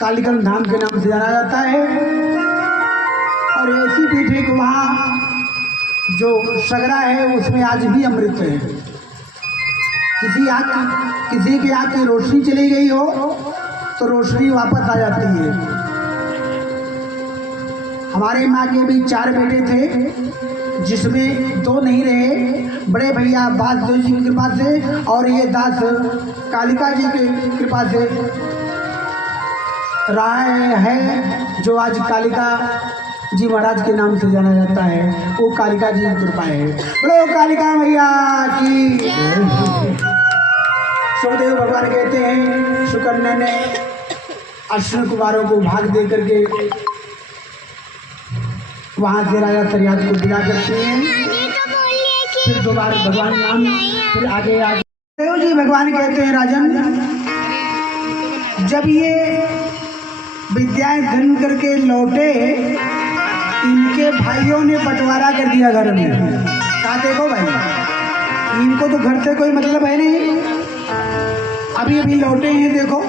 कालिकन धाम के नाम से जाना जाता है। और ऐसी पीठ है कि वहाँ जो सगरा है उसमें आज भी अमृत है। किसी की आँख की रोशनी चली गई हो तो रोशनी वापस आ जाती है। हमारे माँ के भी 4 बेटे थे, जिसमें 2 नहीं रहे। बड़े भैया बासदेव जी की कृपा से और ये दास कालिका जी की कृपा से रहा है, जो आज कालिका जी महाराज के नाम से जाना जाता है। वो कालिका जी की कृपा है। बोलो कालिका मैया की। सुखदेव भगवान कहते हैं सुकन्या ने अश्विनी कुमारों को भाग दे करके वहां से राजा सरियाद को विदा करते हैं। फिर दोबारा भगवान नाम, फिर आगे देव जी भगवान कहते हैं राजन, जब ये विद्याएं धन करके लौटे, इनके भाइयों ने बंटवारा कर दिया घर में। कहा देखो भाई, इनको तो घर से कोई मतलब है नहीं, अभी अभी लौटे हैं, देखो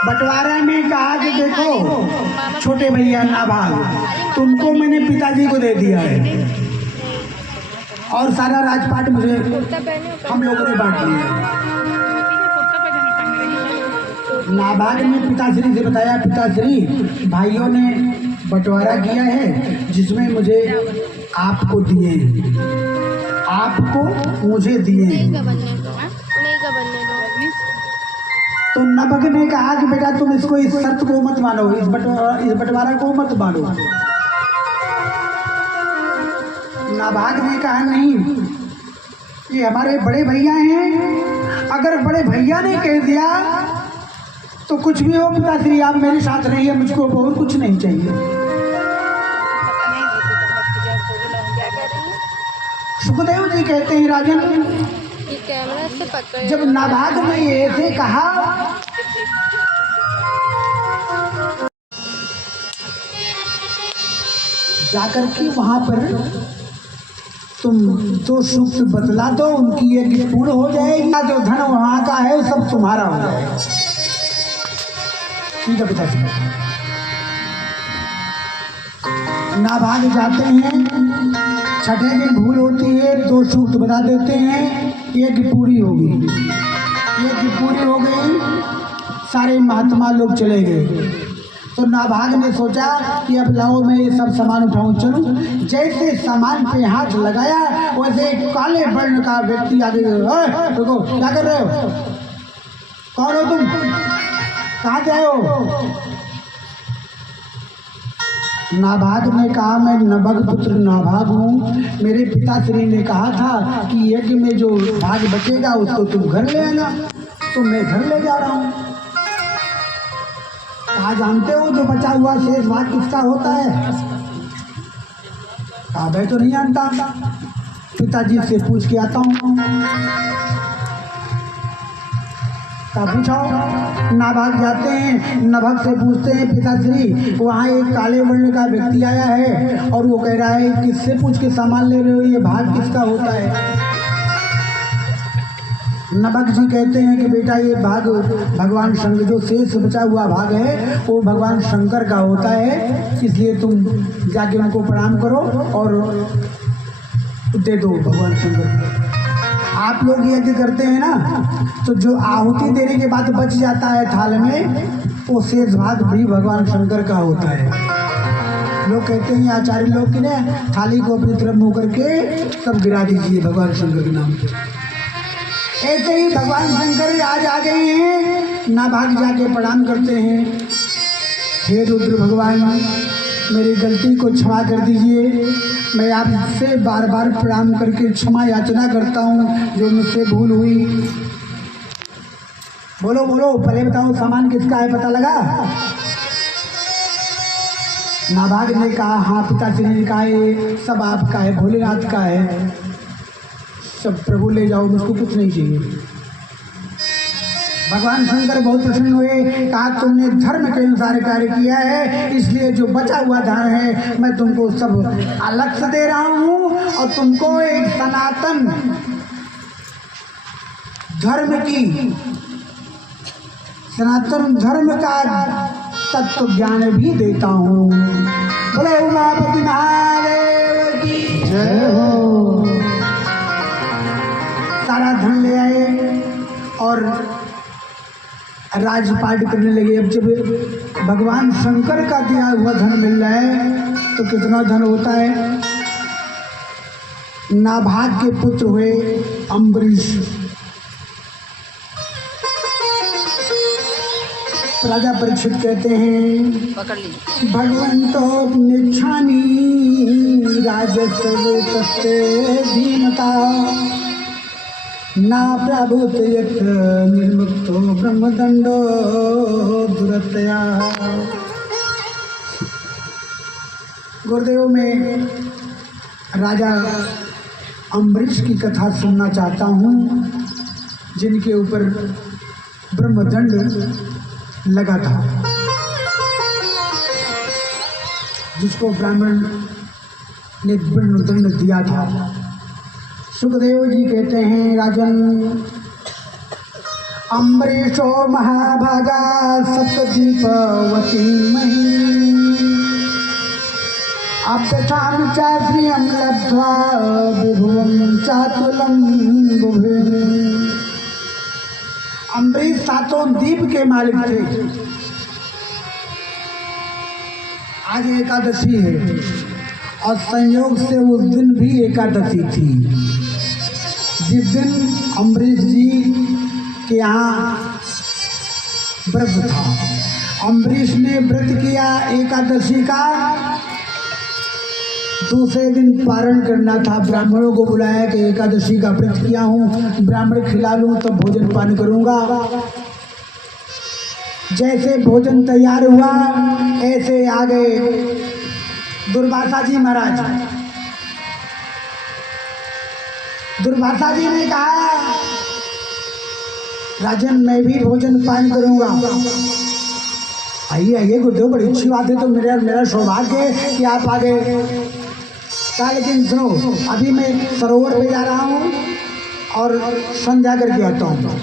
बंटवारा में कहा कि देखो छोटे भैया नाभाग, तुमको मैंने पिताजी को दे दिया है। और सारा राजपाट मुझे कुर्ता पहने और हम लोगों ने बांट लिया। कुर्ता पजामा पहन रही है। नाबाग ने पिताश्री से बताया, पिताश्री भाइयों ने बंटवारा किया है जिसमें मुझे आपको दिए, आपको मुझे दिए। उन्हीं का बनने दो, उन्हीं का बनने दो। तो नबग ने कहा कि बेटा तुम इसको इस शर्त को मत मानो, इस बंटवारा को मत मानो। नाबाग ने कहा नहीं, ये हमारे बड़े भैया हैं, अगर बड़े भैया ने कह दिया तो कुछ भी हो पिताश्री आप मेरे साथ रहिए, मुझको बहुत कुछ नहीं चाहिए। क्या कह रही है? सुखदेव जी कहते हैं राजन, ये कैमरा से पकड़ जब नाबाग ने ये ऐसे कहा जाकर के वहां पर तुम दो सूक्त बतला दो, उनकी एक पूर्ण हो जाएगी, जो धन वहां का है वो सब तुम्हारा हो जाएगा। ठीक है पिताजी। नाबाग जाते हैं, छठे दिन भूल होती है, दो सूक्त बता देते हैं, एक पूरी हो गई, एक पूरी हो गई, सारे महात्मा लोग चले गए। तो नाभाग ने सोचा कि अब लाओ मैं ये सब सामान उठाऊं चलूं। जैसे सामान पे हाथ लगाया वैसे काले वर्ण का व्यक्ति आगे, रुको, क्या कर रहे हो, कौन हो तुम, कहाँ से आए हो? नाभाग ने कहा मैं नभग पुत्र नाभाग हूँ, मेरे पिताश्री ने कहा था कि यज्ञ में जो भाग बचेगा उसको तुम घर ले आना, तो मैं घर ले जा रहा हूँ। कहा जानते हो जो बचा हुआ शेष भाग किसका होता है? कहा मैं तो नहीं जानता, पिताजी से पूछ के आता हूँ। कहा पूछो। नाभाग जाते हैं, नभग से पूछते हैं पिताश्री वहाँ एक काले वर्ण का व्यक्ति आया है और वो कह रहा है किससे पूछ के सामान ले रहे हो, ये भाग किसका होता है? नभग जी कहते हैं कि बेटा ये भाग भगवान शंकर, जो शेष बचा हुआ भाग है वो भगवान शंकर का होता है, इसलिए तुम जाके उनको प्रणाम करो और दे दो भगवान शंकर को। आप लोग यज्ञ करते हैं ना, तो जो आहुति देने के बाद बच जाता है थाल में, वो शेष भाग भी भगवान शंकर का होता है। लोग कहते हैं आचार्य लोग कि ना थाली को अपनी तरफ मुँह करके सब गिरा दीजिए भगवान शंकर के नाम पे। ऐसे ही भगवान शंकर आज आ गए हैं। नाभाग जाके प्रणाम करते हैं, हे रुद्र भगवान मेरी गलती को क्षमा कर दीजिए, मैं आपसे बार बार प्रणाम करके क्षमा याचना करता हूँ जो मुझसे भूल हुई। बोलो बोलो पहले बताओ सामान किसका है, पता लगा? नाभाग ने कहा हाँ पिताश्री ने कहा ये सब आपका है, भोलेनाथ का है, सब प्रभु ले जाओ, मुझको कुछ नहीं चाहिए। भगवान शंकर बहुत प्रसन्न हुए, कहा तुमने धर्म के अनुसार कार्य किया है, इसलिए जो बचा हुआ धन है मैं तुमको सब अलग से दे रहा हूँ और तुमको एक सनातन धर्म की, सनातन धर्म का तत्व ज्ञान भी देता हूँ। बोले उमापति महादेव की जय हो। सारा धन ले आए और राजपाट करने लगे। अब जब भगवान शंकर का दिया हुआ धन मिल रहा है तो कितना धन होता है? नाभाग के पुत्र हुए अम्बरीश। राजा परीक्षित कहते हैं भगवंतो निच्छामी राजस्व धीमता ना प्रभुत यत् निर्मुक्तो ब्रह्मदंडो दुरतया। गुरुदेव में राजा अम्बरीश की कथा सुनना चाहता हूँ, जिनके ऊपर ब्रह्मदंड लगा था, जिसको ब्राह्मण ने ब्रह्मदंड दिया था। सुखदेव जी कहते हैं राजन अम्बरीशो महाभागा सप्तदीपवती मही अभ्यथां चाश्रियं लब्ध्वा विभुवं चातुलं बुभुम्। अम्बरीश सातों द्वीप के मालिक थे। आज एकादशी है और संयोग से उस दिन भी एकादशी थी, जिस दिन अम्बरीश जी के यहाँ व्रत था। अम्बरीश ने व्रत किया एकादशी का। दूसरे दिन पारण करना था। ब्राह्मणों को बुलाया कि एकादशी का व्रत किया हूँ, ब्राह्मण खिला लूँ तब भोजन पान करूँगा। जैसे भोजन तैयार हुआ ऐसे आ गए दुर्वासा जी महाराज। दुर्वासा जी ने कहा, राजन मैं भी भोजन पान करूँगा। आइए आइए गुरुदेव, बड़ी अच्छी बात है, तो मेरा सौभाग्य है कि आप आ गए। कहा लेकिन सुनो, अभी मैं सरोवर पे जा रहा हूँ और संध्या करके आता हूँ।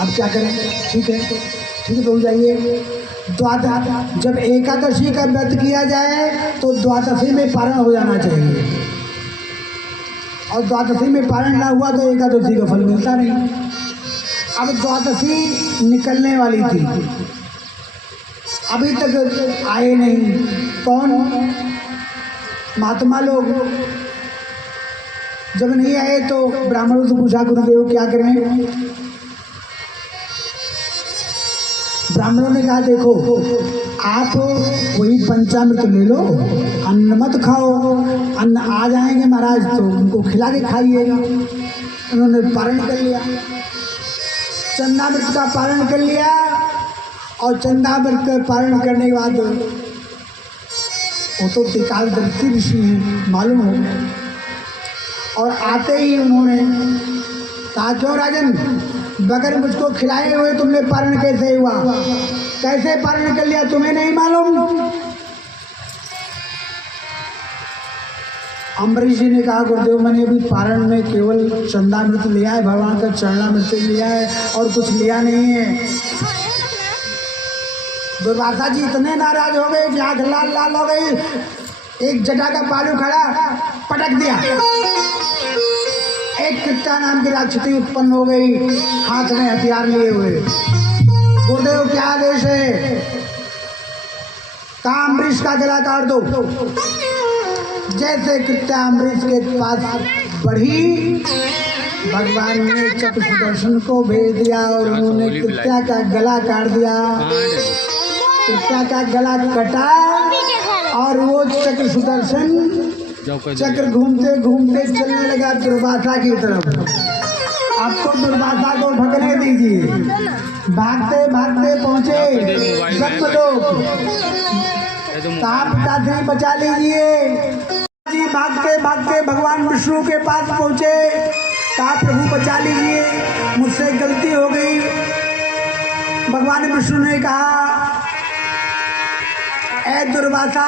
अब क्या करें? ठीक है तो जाइए। द्वादश जब एकादशी का व्रत किया जाए तो द्वादशी में पारण हो जाना चाहिए, और द्वादशी में पारण ना हुआ तो एकादशी का फल मिलता नहीं। अब द्वादशी निकलने वाली थी, अभी तक आए नहीं। कौन? महात्मा लोग। जब नहीं आए तो ब्राह्मणों से पूछा, गुरुदेव क्या करें? ब्राह्मणों ने कहा, देखो आप वही पंचामृत ले लो, अन्न मत खाओ। अन्न आ जाएंगे महाराज तो उनको खिला के खाइएगा। उन्होंने पारण कर लिया, चंदामृत का पारण कर लिया, और चंदामृत का पारण करने के बाद वो तो त्रिकालदर्शी ऋषि हैं, मालूम हो गया। और आते ही उन्होंने कहा, क्यों राजन, बगैर मुझको खिलाए हुए तुमने पारण कैसे हुआ? कैसे पारण कर लिया तुम्हें नहीं मालूम? अम्बरीश जी ने कहा, गुरुदेव मैंने अभी पारण में केवल चंदामृत लिया है, भगवान का चरणामृत लिया है और कुछ लिया नहीं है। दुर्वासा जी इतने नाराज हो गए कि आँख लाल लाल हो गई। एक जटा का बालू खड़ा पटक दिया। एक कृत्या नाम की राक्षसी उत्पन्न हो गई, हाथ में हथियार लिए हुए। गुरुदेव क्या आदेश है? कहा, अम्बरीश का गला काट दो। जैसे कृत्या अम्बरीश के पास बढ़ी, भगवान ने चक्र सुदर्शन को भेज दिया और उन्होंने कृत्या का गला काट दिया। कृत्या का गला कटा और वो चक्र सुदर्शन चक्र घूमते घूमते चलने लगा दुर्वासा की तरफ। आपको दुर्वासा को भगने दीजिए। भागते भागते पहुंचे ब्रह्मलोक। पिताश्री बचा लीजिए जी। भागते भागते भगवान विष्णु के पास पहुंचे। कहा, प्रभु बचा लीजिए, मुझसे गलती हो गई। भगवान विष्णु ने कहा, ऐ दुर्वासा,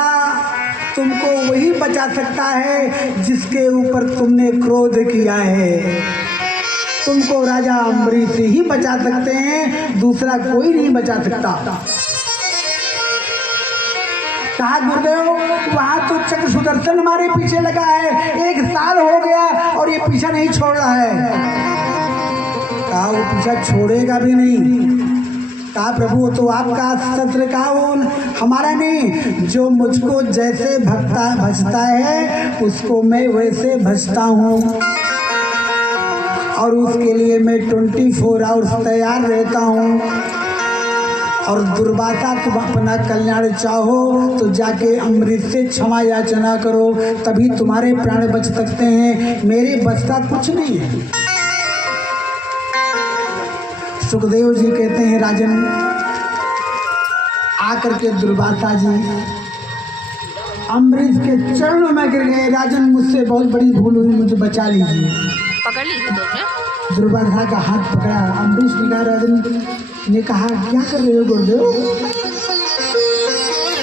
तुमको वही बचा सकता है जिसके ऊपर तुमने क्रोध किया है। तुमको राजा अम्बरीश ही बचा सकते हैं, दूसरा कोई नहीं बचा सकता। कहा, गुरुदेव वहाँ तो चक्र सुदर्शन हमारे पीछे लगा है, 1 साल हो गया और ये पीछा नहीं छोड़ रहा है। कहा, वो पीछा छोड़ेगा भी नहीं। कहा, प्रभु तो आपका शस्त्र का हमारा नहीं, जो मुझको जैसे भजता है उसको मैं वैसे भजता हूँ, और उसके लिए मैं 24 आवर्स तैयार रहता हूँ। और दुर्वासा, तुम अपना कल्याण चाहो तो जाके अम्बरीश से क्षमा याचना करो, तभी तुम्हारे प्राण बच सकते हैं, मेरे बचता कुछ नहीं है। सुखदेव जी कहते हैं, राजन आकर के दुर्वासा जी अम्बरीश के चरणों में गिर गए। राजन मुझसे बहुत बड़ी भूल हुई, मुझे बचा लीजिए। पकड़ ली थी तुमने? दुर्वासा का हाथ पकड़ा। अम्बरीश ने कहा, राजन ने कहा, क्या कर रहे हो गुरुदेव?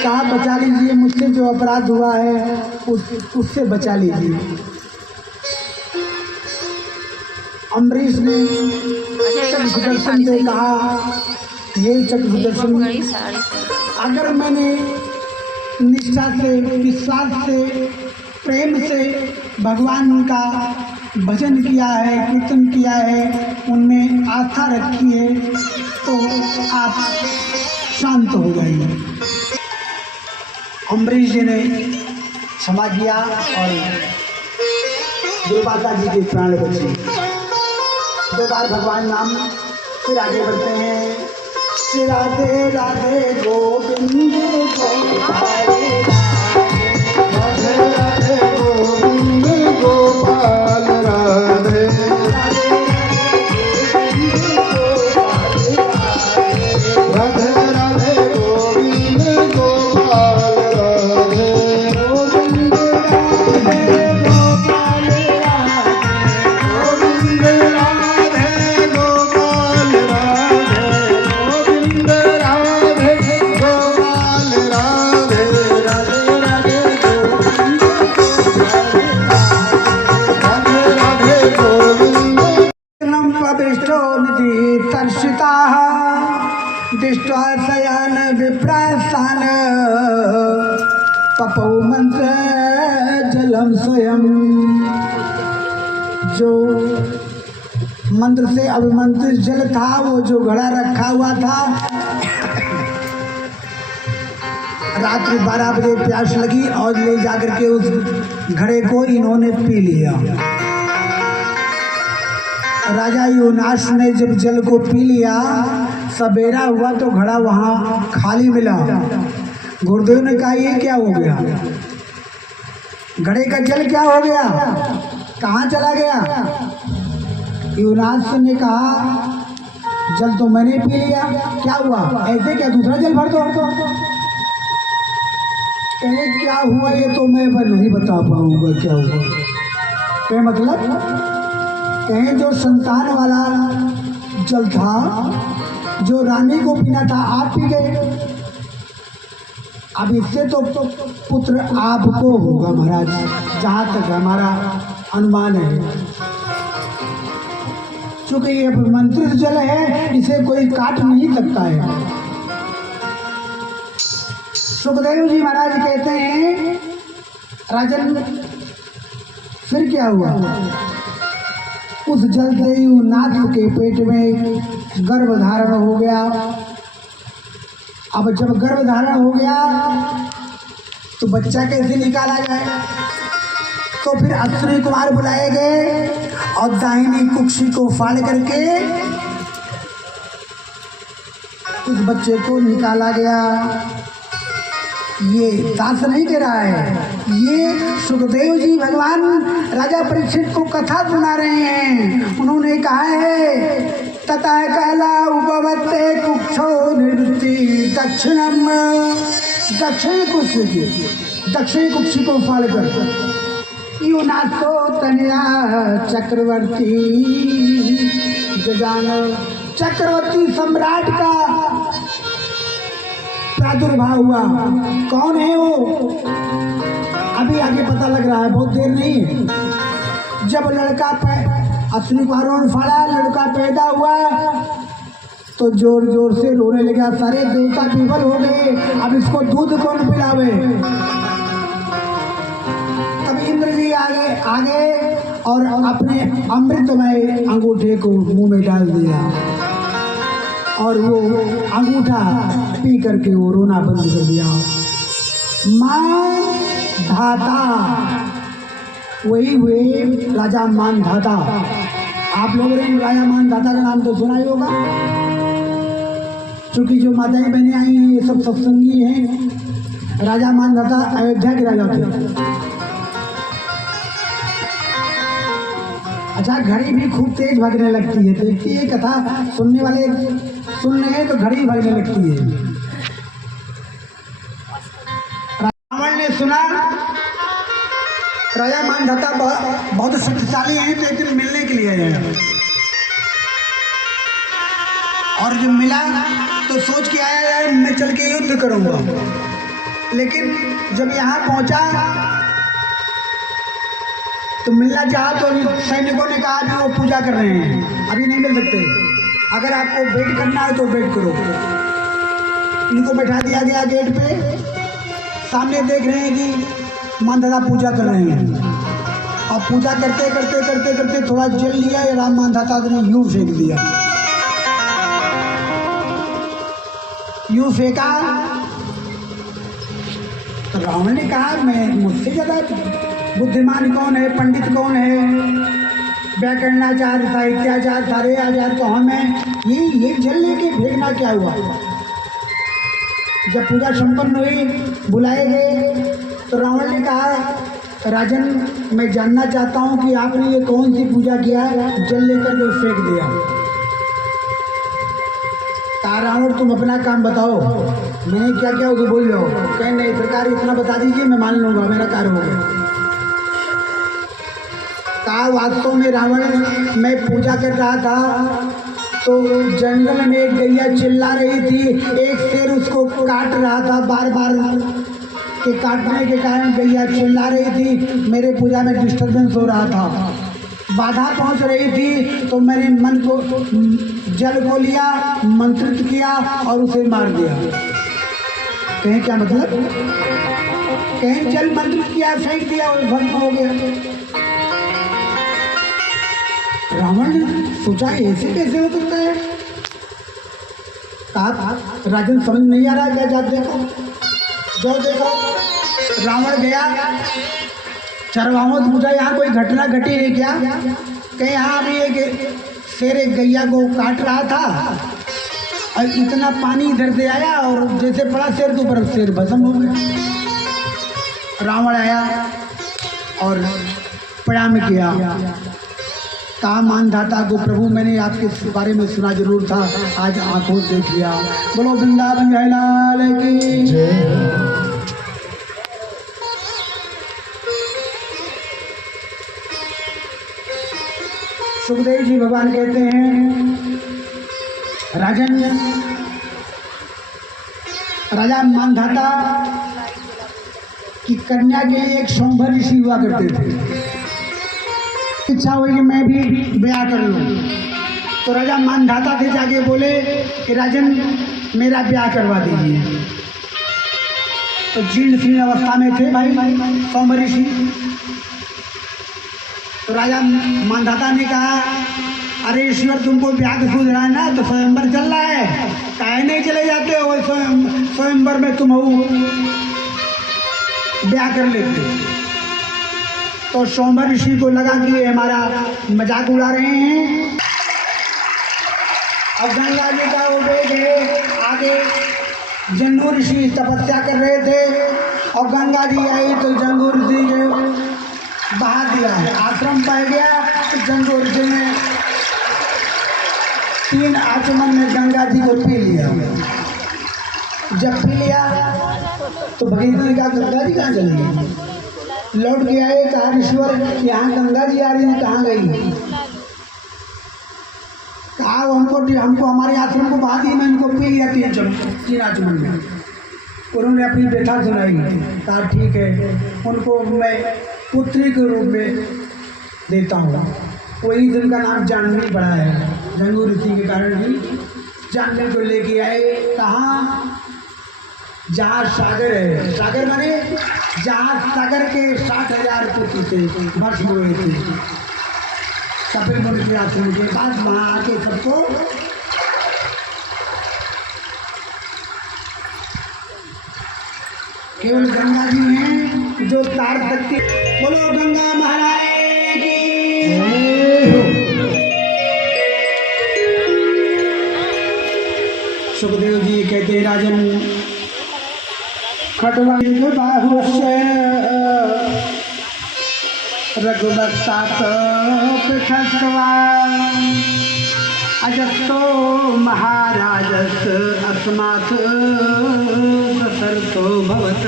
कहा, बचा लीजिए, मुझसे जो अपराध हुआ है उससे बचा लीजिए। अम्बरीश ने चक्र सुदर्शन से कहा, हे चक्र सुदर्शन, अगर मैंने निष्ठा से, विश्वास से, प्रेम से भगवान का भजन किया है, कीर्तन किया है, उनमें आस्था रखी है, तो आप शांत हो जाइए। अम्बरीश जी ने क्षमा किया और दुर्वासा जी के प्राण बचे। 2 बार भगवान नाम, फिर आगे बढ़ते हैं। राधे राधे गोविंद गोपाल, राधे राधे गोविंद गोपाल राधे, राधे राधे गोविंद गोपाल राधे, गोविंद राधे गोपाल राधे, गोविंद राधे गोपाल राधे, राधे राधे गोविंद पविष्टो निधि तर्षिता दृष्ट्वा शयन विप्रास्थान पपौ मंत्र जलम स्वयं। जो मंत्र से अभिमंत्रित जल था, वो जो घड़ा रखा हुआ था, रात्रि 12 बजे प्यास लगी और ले जाकर के उस घड़े को इन्होंने पी लिया। राजा यूनास ने जब जल को पी लिया, सवेरा हुआ तो घड़ा वहाँ खाली मिला। गुरुदेव ने कहा ये क्या हो गया, घड़े का जल क्या हो गया, कहाँ चला गया? यूनास ने कहा जल तो मैंने पी लिया, क्या हुआ? ऐसे क्या दूसरा जल भर दो। कहे क्या हुआ ये तो मैं नहीं बता पाऊंगा क्या हुआ। क्या मतलब? कहें जो संतान वाला जल था, जो रानी को पीना था, आप पी गए। अब इससे तो पुत्र आपको होगा महाराज, जहाँ तक हमारा अनुमान है। चूंकि ये मंत्रित जल है, इसे कोई काट नहीं सकता है। सुखदेव जी महाराज कहते हैं राजन फिर क्या हुआ? उस जल से नाथ के पेट में गर्भ धारण हो गया। अब जब गर्भ धारण हो गया तो बच्चा कैसे निकाला जाए? तो फिर अश्विनी कुमार बुलाए गए और दाहिनी कुक्षी को फाड़ करके उस बच्चे को निकाला गया। ये दास नहीं कह रहा है, ये सुखदेव जी भगवान राजा परीक्षित को कथा सुना रहे हैं। उन्होंने कहा है तथा कहला उपवत्ते कुक्षो निर्वृत्ति दक्षिणम, दक्षिण कुक्षी को फाड़ कर यूनासो तनया चक्रवर्ती जजान, चक्रवर्ती सम्राट का प्रादुर्भाव हुआ। कौन है वो? अभी आगे पता लग रहा है, बहुत देर नहीं है। जब लड़का अश्विनी कुमारों ने फाड़ा, लड़का पैदा हुआ तो जोर जोर से रोने लगा। सारे देवता विफल हो गए, अब इसको दूध कौन पिलावे? तब इंद्र जी आगे और अपने अमृतमय अंगूठे को मुंह में डाल दिया और वो अंगूठा पी करके वो रोना बंद कर दिया। मान धाता वही हुए राजा मान धाता। आप लोगों ने राजा मान धाता का नाम तो सुना ही होगा, क्योंकि जो माताएं बहनें आई हैं ये सब सत्संगी हैं। राजा मान धाता अयोध्या के राजा थे। अच्छा, घड़ी भी खूब तेज भागने लगती है, तो ये कथा सुनने वाले सुन रहे हैं तो घड़ी भागने लगती है। रावण ने सुना राजा मानधाता बहुत शक्तिशाली हैं, तो एक दिन मिलने के लिए आया और जब मिला तो सोच के आया यार मैं चल के युद्ध करूंगा। लेकिन जब यहाँ पहुंचा तो मिलना चाहा तो सैनिकों ने कहा कि वो पूजा कर रहे हैं, अभी नहीं मिल सकते, अगर आपको वेट करना है तो वेट करो। इनको बैठा दिया गया गेट पे। सामने देख रहे हैं कि मानधाता पूजा कर रहे हैं और पूजा करते करते करते करते थोड़ा जल लिया, ये राम मानधाता ने यूं फेंक दिया। यूं फेंका तो रावण ने कहा मैं मुझसे ज़्यादा बुद्धिमान कौन है, पंडित कौन है, व्याकरणाचार्य साहित्याचार्य सारे आचार्य तो हमें ये जल लेके फेंकना क्या हुआ। जब पूजा संपन्न हुई, बुलाए गए तो रावण ने कहा राजन मैं जानना चाहता हूँ कि आपने ये कौन सी पूजा किया, जल लेकर के फेंक दिया। कहा रावण तुम अपना काम बताओ, मैंने क्या क्या उसे बोल लो। कहीं नहीं सरकार इतना बता दीजिए मैं मान लूँगा, मेरा कार्य हो गया। कहा वास्तव में रावण मैं पूजा कर रहा था तो जंगल में एक गैया चिल्ला रही थी, एक शेर उसको काट रहा था बार बार के काटने के कारण गैया चिल्ला रही थी, मेरे पूजा में डिस्टर्बेंस हो रहा था, बाधा पहुंच रही थी तो मैंने मन को जल को लिया, मंत्रित किया और उसे मार दिया। कहें क्या मतलब, कहें जल मंत्रित किया फेंक दिया और भस्म हो गया। रावण ने सोचा ऐसे कैसे हो सकता है। कहा राजन समझ नहीं आ रहा क्या, जाओ देखो जाओ देखो। रावण गया, चरवाहों से पूछा यहाँ कोई घटना घटी है क्या। कहीं यहाँ भी एक शेर एक गैया को काट रहा था और इतना पानी इधर से आया और जैसे पड़ा शेर के ऊपर शेर भस्म हो गया। रावण आया और प्रणाम किया। कहा मानधाता को प्रभु मैंने आपके बारे में सुना जरूर था, आज आंखों से देख लिया। बोलो वृंदावन जय लाल की जय। सुखदेव जी भगवान कहते हैं राजन राजा मानधाता की कन्या के लिए एक शंभर ऋषि हुआ करते थे। इच्छा हुई कि मैं भी ब्याह कर लूँ तो राजा मानधाता थे जाके बोले कि राजन मेरा ब्याह करवा दीजिए। तो जीर्ण शीर्ण अवस्था में थे भाई शंभर ऋषि। तो राजा मानधाता ने कहा अरे ईश्वर तुमको ब्याह का सूझ रहा है ना, तो स्वयंवर चल रहा है, काहे नहीं चले जाते हो स्वयंवर में, तुम हो ब्याह कर लेते। तो शंभर ऋषि को लगा कि ये हमारा मजाक उड़ा रहे हैं। अब गंगा जी का वो वेग है, आगे जंगू ऋषि तपस्या कर रहे थे और गंगा जी आई तो जंगू ऋषि के बहा दिया है, आश्रम पा गया। तो जंगू ऋषि ने 3 आचमन में गंगा जी को पी लिया। जब पी लिया तो भगीरथ का गंगा जी कहाँ चली गई, लौट के आए। कहा ईश्वर यहाँ गंगा जी आ रही है, कहाँ गई। कहा हमको हमारे आश्रम को बहा दी, मैं इनको पी लिया 3 आचमन में। उन्होंने अपनी व्यथा सुनाई। कहा ठीक है, उनको मैं पुत्री के रूप में देता हूँ। वही दिन का नाम जानवी पड़ा है, जंगू ऋषि के कारण भी जानवी को लेके आए। कहाँ, जहाँ सागर है, सागर माने जहाँ सागर के 60,000 पुत्र थे, भस्म हुए थे कपिल मुनि के आश्रम के पास। वहाँ आके सबको केवल गंगा जी हैं जो तार तकती। बोलो गंगा महाराज की। सुखदेव जी कहते राजन खड्वंग बाहुश्च रघुवत्सात् पृथक्त्वा अजस्तो महाराजस् अस्मात् ससर्तो भवत्।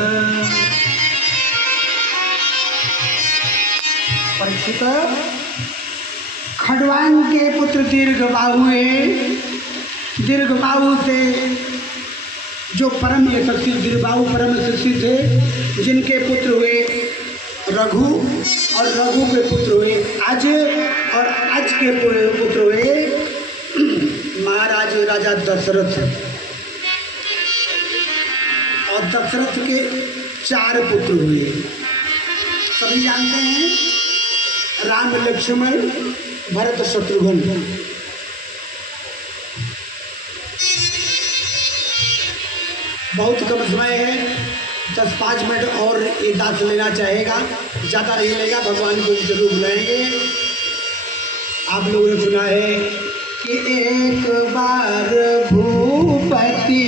परीक्षित खड्वांग के पुत्र दीर्घबाहु दीर्घबाहु से जो परम यशस्वी दीर्घबाहु परम यशस्वी थे, जिनके पुत्र हुए रघु और रघु के पुत्र हुए अज और अज के पुत्र हुए महाराज राजा दशरथ। दशरथ के 4 पुत्र हुए। सभी जानते हैं, राम लक्ष्मण भरत शत्रुघ्न। बहुत कम समय है, 10-5 मिनट और एक दास लेना चाहेगा, ज़्यादा नहीं लेगा, भगवान को जरूर बुलाएंगे। आप लोगों ने सुना है कि एक बार भूपति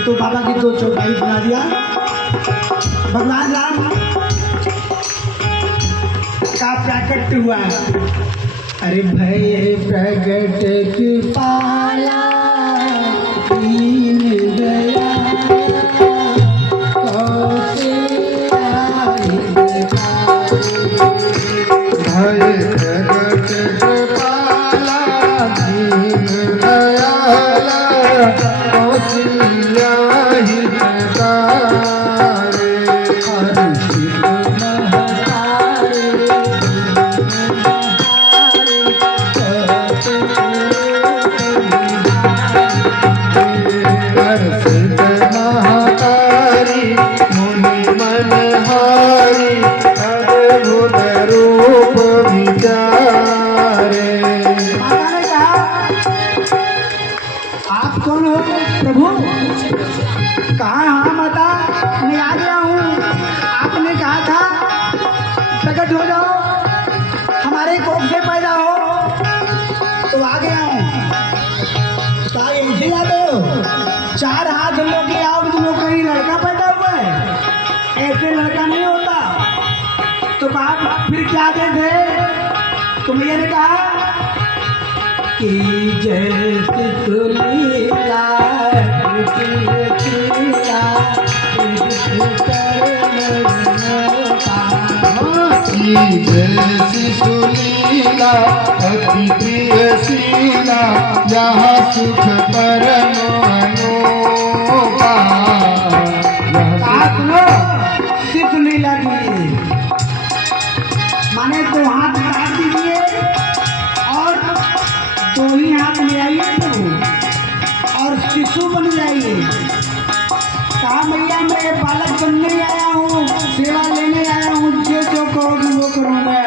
तो बाबा की 2 चौपाई सुना दिया। भगवान राम का प्रकट हुआ। अरे भय प्रगट की पाला दीन दया भय प्रगट कृपाला दीन दयाला कौशल्या हितकारे हर्षित महतारे हर्षित महातारी मुनि मनहारी अद्भुत रूप विचारे। माता ने कहा, आप कौन हो प्रभु? कहा, हाँ माता, मैं आ गया हूँ। आपने कहा था प्रकट हो जाओ, हमारे कोख से पैदा हो, तो आ गया हूँ। क्या ऐसे जाते हो? 4 हाथ लोग के आओ, तुम लोग कहीं लड़का पैदा हुआ है? ऐसे लड़का नहीं होता। तो कहा फिर क्या दे थे? तो मैया ने कहा कि जैसे तुलीला जैसी सुलीला अति प्रिय शीला यहाँ सुख परम अनोखा। सुनो, सिर्फ लीला की माने 2 हाथ काट दीजिए और 2 ही हाथ ले आइए प्रभु और शिशु बन जाइए। कहा मैया मैं बालक बनने आया हूँ, सेवा लेने आया हूँ, जो कहोगी वो करूँगा।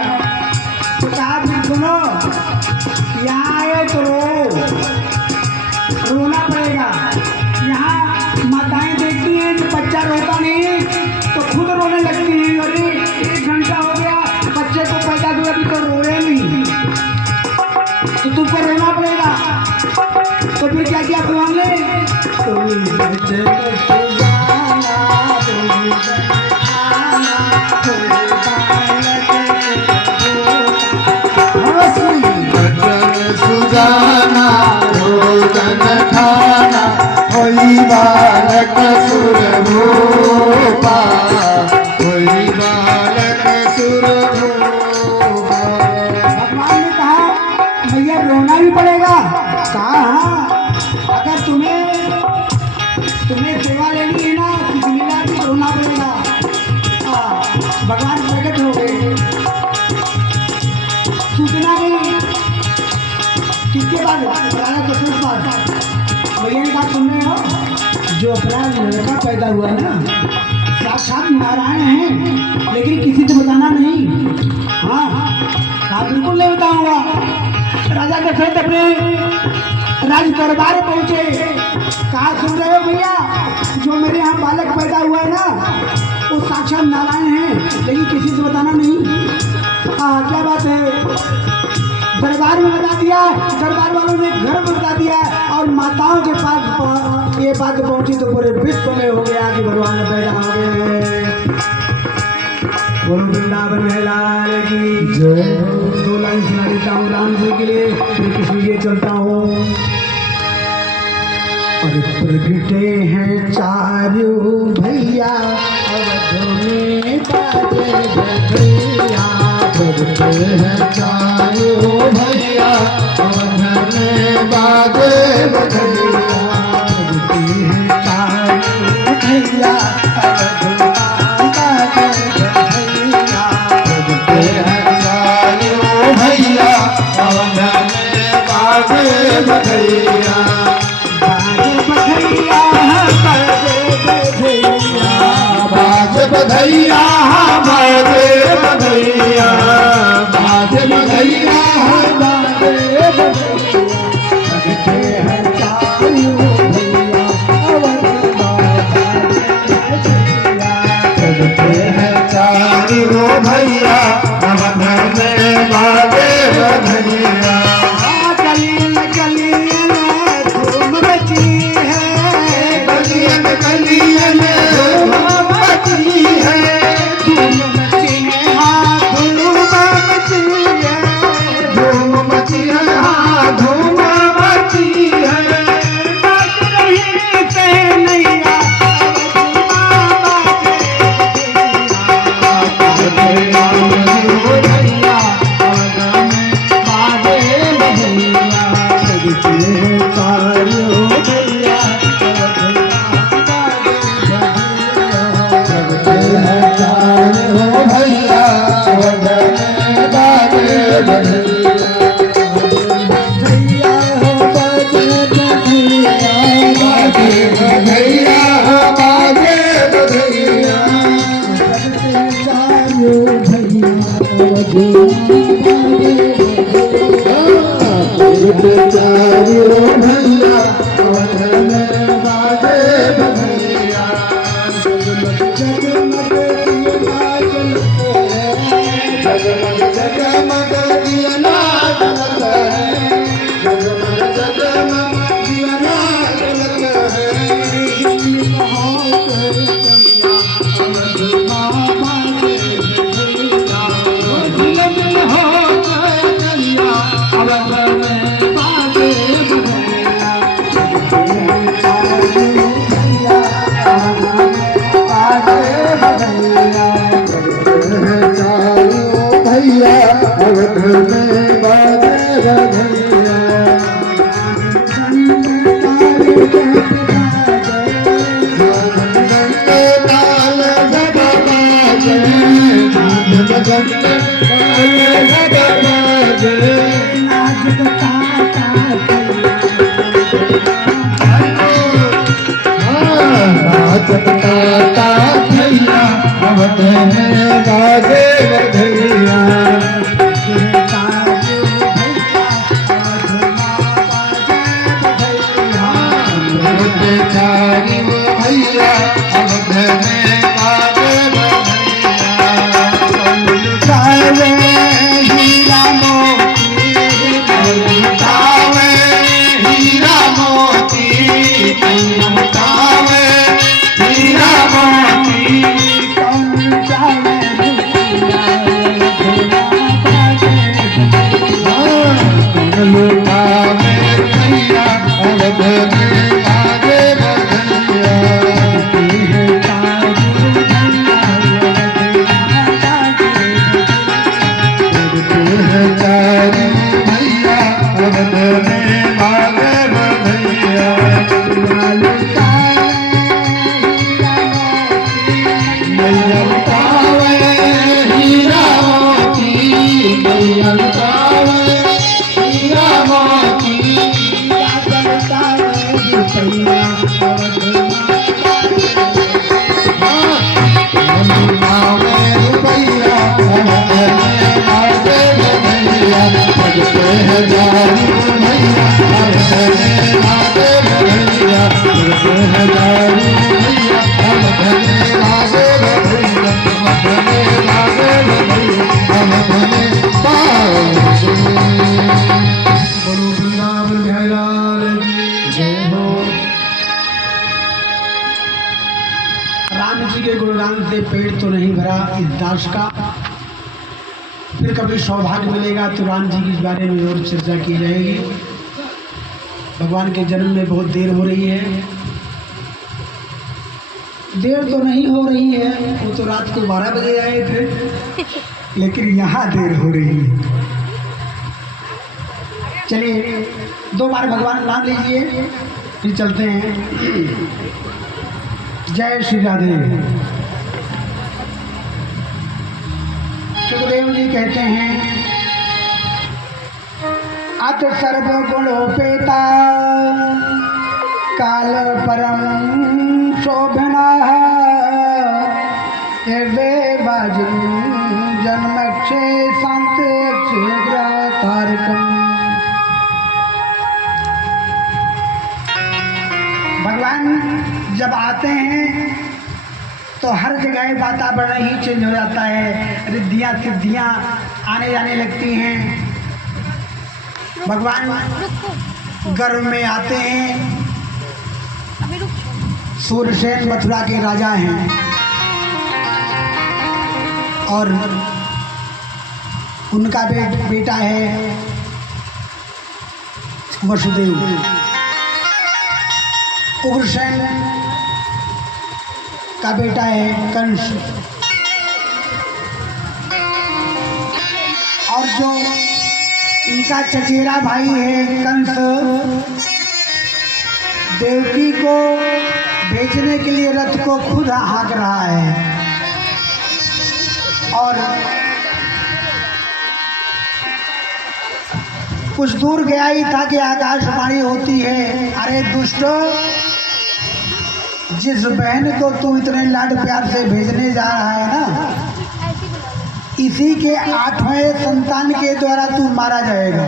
तो कहा फिर सुनो, यहाँ आए तो रोना पड़ेगा। यहाँ माताएं देखती हैं कि बच्चा रोता नहीं तो खुद रोने लगती हैं। अरे 1 घंटा हो गया बच्चे को पैदा हुआ, अभी तो रोए नहीं, तो तुमको रोना पड़ेगा। तो फिर क्या किया भगवान ने? वचन सुजाना रोदन ठाना होई बालक सुर भूपा, होई बालक सुर भूपा। भगवान ने कहा भैया रोना भी पड़ेगा। कहा हाँ, अगर तुम्हें सेवा लेनी है ना, लीला भी रोना पड़ेगा। भगवान प्रकट हो गए। सूचना नहीं किसके बाद? राजा दशरथ पास। भैया ने कहा सुन रहे हो, जो अपना लड़का पैदा हुआ है ना, साक्षात नारायण है, लेकिन किसी से बताना नहीं। हाँ हाँ बिल्कुल नहीं बताऊंगा। राजा दशरथ अपने राज दरबार पहुंचे। कहा सुन रहे हो भैया, जो मेरे यहाँ बालक पैदा हुआ है ना, वो साक्षात नारायण है, लेकिन किसी से बताना नहीं। हाँ क्या बात है? परिवार में बता दिया, दरबार वालों ने घर में बता दिया, और माताओं के पास ये बात पहुंची तो पूरे विश्व में हो गया कि भगवान पैदा हो गए। बोलो वृंदावन में लाल की जय। 2 लाइन सुना देता हूँ राम जी के लिए, फिर कृष्ण लिए चलता हूँ। और प्रगटे हैं चारों भैया अवध में बाजे बधैया, प्रगटे हैं चारों भैया अवध में बाजे बधैया, प्रगटे हैं चारों भैया अवध में बाजे बधैया, प्रगटे हैं चारों भैया अवध में बाजे बधैया, बाजे बधैया बाजे बधैया, बाजे बधैया, बाजे बधैया, प्रगटे हैं चारों भैया अवध प्रगटे हैं चारों भैया अवध में बाजे बधैया, गलियन गलियन धूम मची है, गलियन गलियन धूम मची है, धूम मची है, हाँ धूम मची है, धूम मची है, हाँ धूम मची है, बाज रही सहनैया प्रगटे हैं चारों भैया अवध में बाजे बधैया, बाजे बधैया, बाजे बधैया, प्रगटे चारों भैया अवध में बाजे बधैया, जगमग जगमग दियना जलत है, जगमग जगमग दियना जलत है, चारों भैया अवध में बाजे बधैया, ताल जग बाजे, जग ताल जग बाजे, नाचत गाता भैया अवध में बाजे बधैया, प्रगटे चारों भैया अवध में बाजे बधैया, हीरा मोती, हीरा मोती, हीरा मोती, लुटावे भैया अवध में बाजे बधैया, प्रगटे हैं चारों भैया अवध में बाजे बधैया, मैया लुटावे हीरा मोती, मैया लुटावे हीरा मोती, लुटावे रुपैया अवध में बाजे बधैया, तो नहीं भरा इस दास का। फिर कभी सौभाग्य मिलेगा तो राम जी के इस बारे में और चर्चा की जाएगी। भगवान के जन्म में बहुत देर हो रही है। देर तो नहीं हो रही है, वो तो रात को 12 बजे आए थे, लेकिन यहाँ देर हो रही है। चलिए 2 बार भगवान नाम लीजिए, फिर चलते हैं। जय श्री राधे। सुखदेव जी कहते हैं अत सर्वगुणोपेता काल परम शोभना जन्मक्षे शांत तारकम। भगवान जब आते हैं तो हर जगह वातावरण ही चेंज हो जाता है, रिद्धियाँ सिद्धियाँ आने जाने लगती हैं। भगवान गर्भ में आते हैं। सूरसेन मथुरा के राजा हैं और उनका बेटा है वसुदेव। उग्रसेन का बेटा है कंस। और जो इनका चचेरा भाई है कंस, देवकी को बेचने के लिए रथ को खुद हाँक रहा है। और कुछ दूर गया ही था कि आकाशवाणी होती है, अरे दुष्ट, जिस बहन को तू इतने लाड प्यार से भेजने जा रहा है ना, इसी के 8वें संतान के द्वारा तू मारा जाएगा।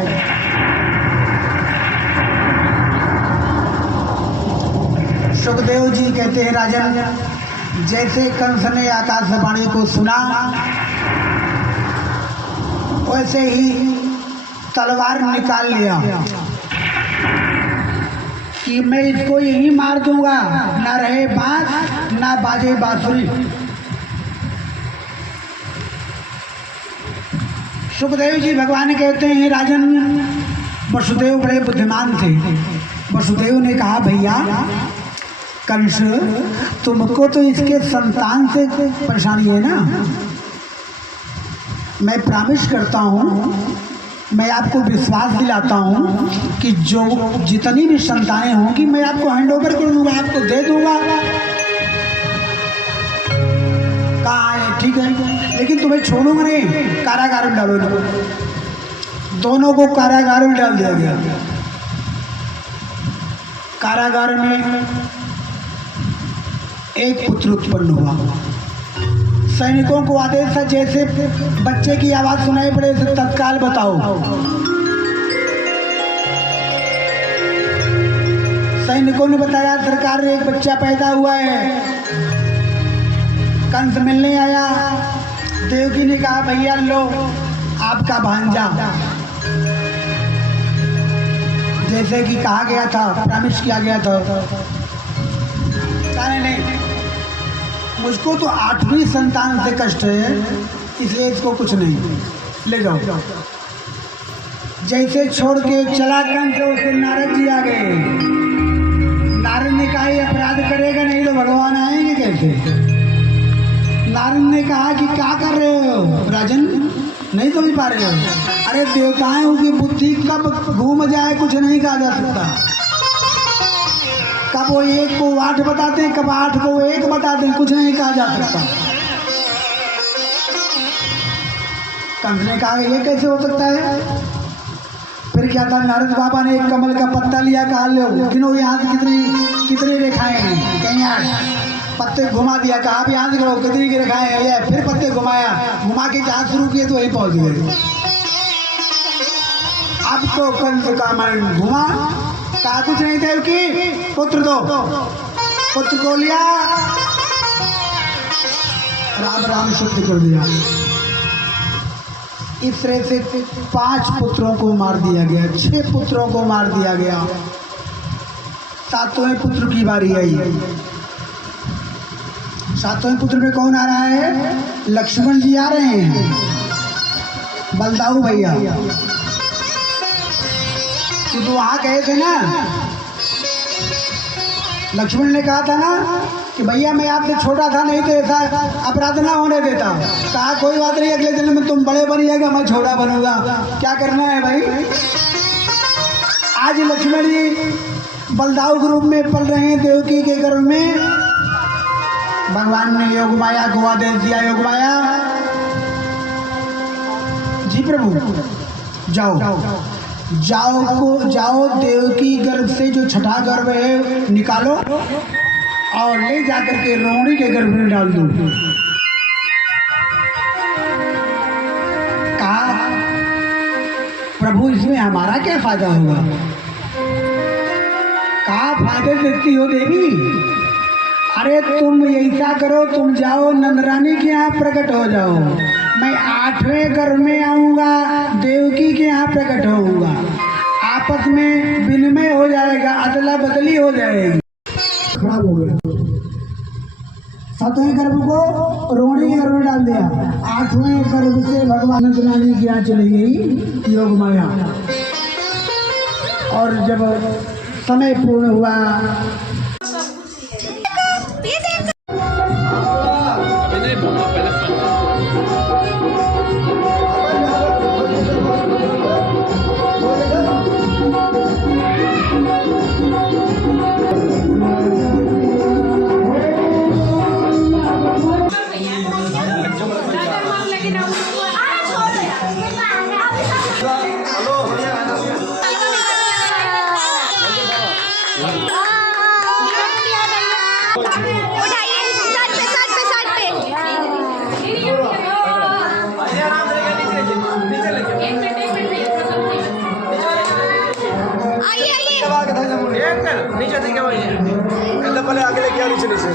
सुखदेव जी कहते हैं राजन, जैसे कंस ने आकाशवाणी को सुना वैसे ही तलवार निकाल लिया कि मैं इसको यही मार दूंगा, ना रहे बांस ना बाजे बांसुरी। सुखदेव जी भगवान कहते हैं राजन, वसुदेव बड़े बुद्धिमान थे। वसुदेव ने कहा भैया कंस, तुमको तो इसके संतान से परेशानी है ना, मैं प्रॉमिस करता हूँ, मैं आपको विश्वास दिलाता हूँ कि जो जितनी भी संतानें होंगी मैं आपको हैंड ओवर कर दूंगा, आपको दे दूंगा। कहा है ठीक है, लेकिन तुम्हें छोड़ूंगा नहीं, कारागार में डालो। दोनों को कारागार में डाल दिया गया। कारागार में एक पुत्र उत्पन्न हुआ। सैनिकों को आदेश था जैसे बच्चे की आवाज सुनाई पड़े तत्काल बताओ। सैनिकों ने बताया सरकार एक बच्चा पैदा हुआ है। कंस मिलने आया। देवकी ने कहा भैया लो आपका भांजा, जैसे कि कहा गया था, प्रॉमिस किया गया था। नहीं, मुझको तो 8वीं संतान से कष्ट है, इसलिए इसको कुछ नहीं, ले जाओ। जैसे छोड़ के चला कंस, उसके नारद जी आ गए। नारद ने कहा ये अपराध करेगा नहीं तो भगवान आएंगे कैसे। नारद ने कहा कि क्या कर रहे हो राजन, नहीं समझ पा रहे हो। अरे देवताओं की बुद्धि कब घूम जाए कुछ नहीं कहा जा सकता। कब वो 1 को 8 बताते हैं, कब 8 को 1 बताते हैं, कुछ नहीं कहा जा सकता। कंस ने कहा ये कैसे हो सकता है। फिर क्या था, नारद बाबा ने एक कमल का पत्ता लिया, कहा लो गिनो यहाँ से कितनी रेखाएं हैं, कहीं 8 पत्ते घुमा दिया, कहा आप यहाँ से करो कितनी की रेखाएं हैं। फिर पत्ते घुमाया, घुमा के जहाँ शुरू किए तो वहीं पहुँच गए। अब तो कंस का मन घुमा, कहा कुछ नहीं देव की पुत्र दो, पुत्र को लिया, राम राम शुद्ध कर दिया। इस तरह से 5 पुत्रों को मार दिया गया, 6 पुत्रों को मार दिया गया। 7वें पुत्र की बारी आई। सातवें पुत्र में कौन आ रहा है? लक्ष्मण जी आ रहे हैं, बलदाऊ भैया। तो वहां गए थे ना, लक्ष्मण ने कहा था ना कि भैया मैं आपसे छोटा था, नहीं तो ऐसा अपराध ना होने देता। कहा कोई बात नहीं, अगले दिन में तुम बड़े बनिएगा, मैं छोटा बनूंगा, क्या करना है भाई। आज लक्ष्मण जी बलदाऊ के रूप में पल रहे हैं देवकी के गर्भ में। भगवान ने योग माया को आदेश दिया, योग माया जी प्रभु जाओ जाओ देवकी गर्भ से जो छठा गर्भ है निकालो और ले जाकर के रोहिणी के गर्भ में डाल दो। कहा प्रभु इसमें हमारा क्या फायदा होगा? कहा फायदे देखती हो देवी? अरे तुम ऐसा करो, तुम जाओ नंदरानी के यहाँ प्रकट हो जाओ, मैं 8वें गर्भ में आऊंगा, देवकी के यहाँ प्रकट होऊंगा, आपस में विनिमय हो जाएगा, अदला बदली हो जाएगी। खराब हो गया। 7वें गर्भ को रोहिणी के गर्भ में डाल दिया, 8वें गर्भ से भगवान नंदरानी के यहाँ चली गई योग माया। और जब समय पूर्ण हुआ, नीचे देखे पहले आगे लेके आ नीचे नीचे।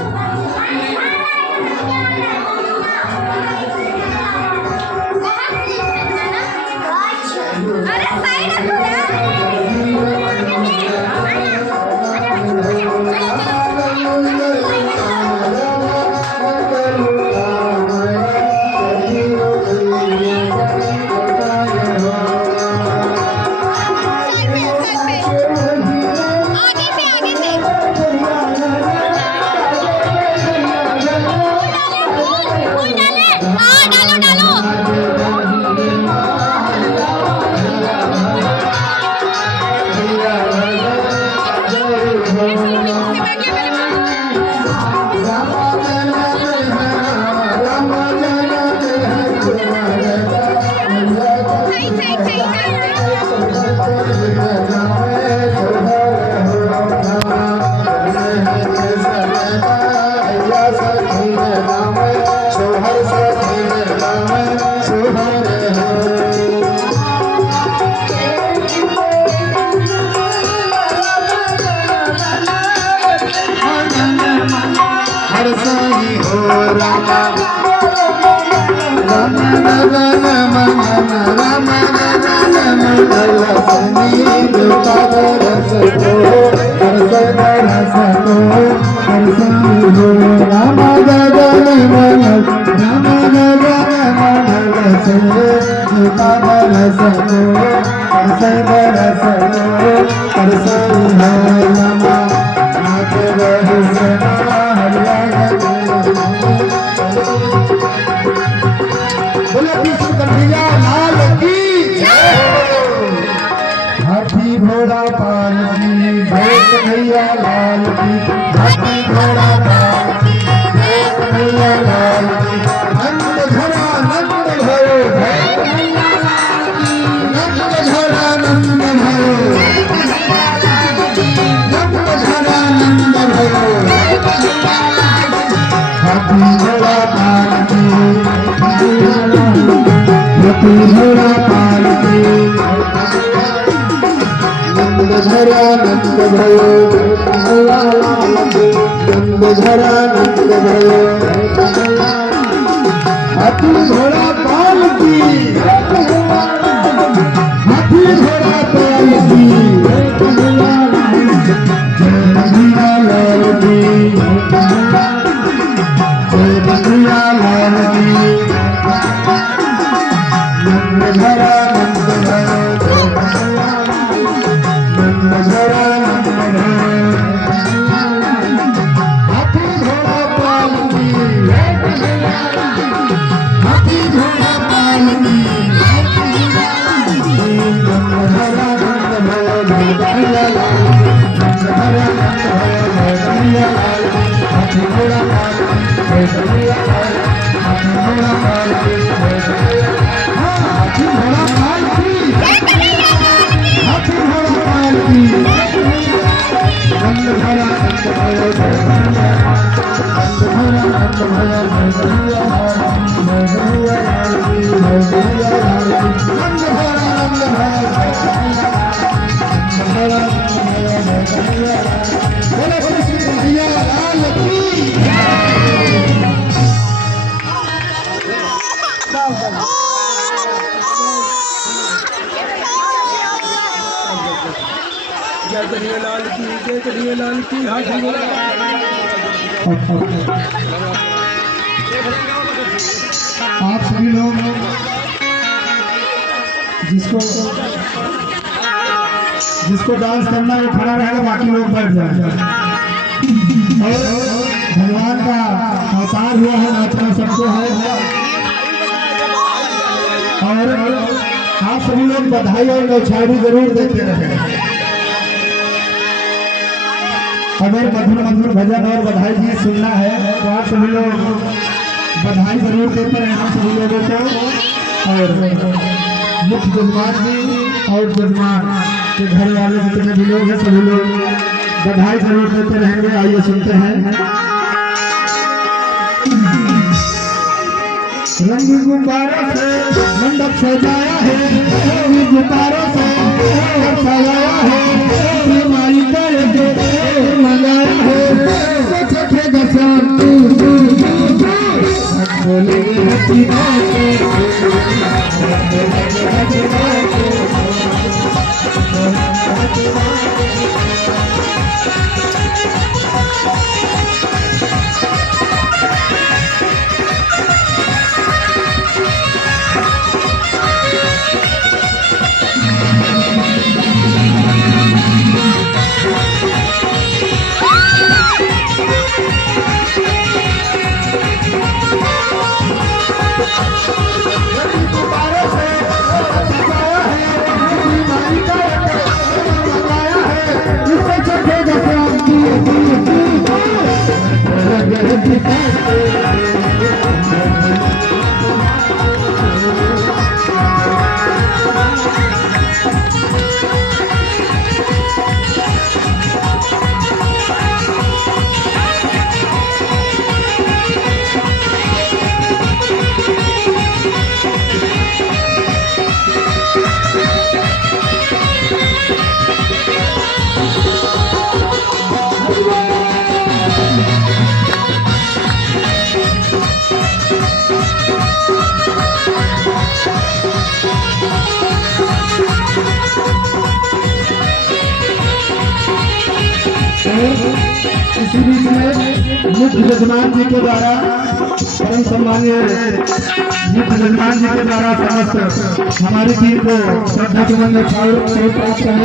हाथी घोड़ा पाल की भैंस भैया लाल की, हाथी घोड़ा पाल की भैंस भैया लाल की, नंद घोड़ा नंद भयो नंद घोड़ा नंद भयो, नंद घोड़ा नंद भयो, हाथी घोड़ा पाल की हाथी घोड़ा पाल की, नंद झरा नंद भयो नंद झरा नंद भयो, हाथी घोड़ा पाल की हाथी घोड़ा पाल की, जय जय कन्हैयालाल की, जय कन्हैयालाल की, हाथ जोड़ो। आप सभी लोग जिसको डांस करना है वो खड़ा रहेगा, बाकी लोग बैठ जाएंगे। और भगवान का अवतार हुआ है, नाचना सबको है। और आप सभी लोग बधाई और नौछावरी जरूर देते रहे। अगर मधुर मधुर भजन और बधाई गीत सुनना है तो आप सभी लोग बधाई जरूर देते रहना सभी लोगों को। और मुख्य जजमान जी और जजमान के घर वाले जितने भी लोग हैं सभी लोग बधाई जरूर देते रहेंगे। आइए सुनते हैं। रंग गुब्बारों से मंडप सजाया है, रंग गुब्बारों से मंडप सजाया है, माई का मंगाया है, छठेगा शाम बोलेंगे हंसी इसी बीच में मुख्य जजमान जी के द्वारा परम सम्मानीय मुख्य जजमान जी के द्वारा समस्त हमारी टीम को श्रद्धा सुमन प्राप्त है।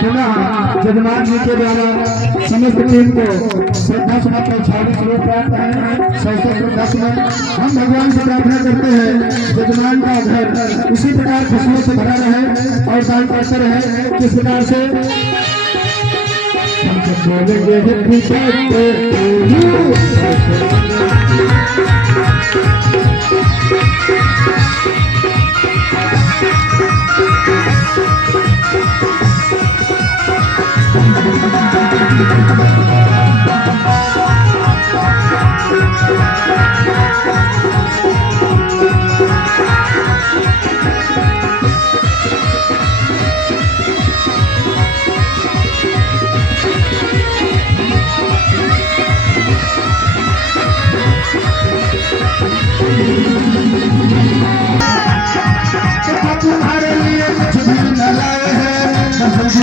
पुनः जजमान जी के द्वारा समस्त टीम को श्रद्धा सुमन प्राप्त है। श्रद्धा सुमन हम भगवान से प्रार्थना करते हैं जजमान का घर उसी प्रकार खुशियों से भरा रहे और दान करते रहे। किस प्रकार से तुम्हारे लिए कुछ भी न लाए हैं,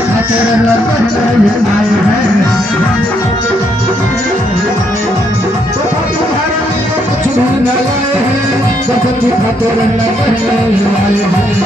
खाते रहना आए हैं। तुम्हारे लिए कुछ भी न लाए हैं, सब्जी खाते रहना आए हैं।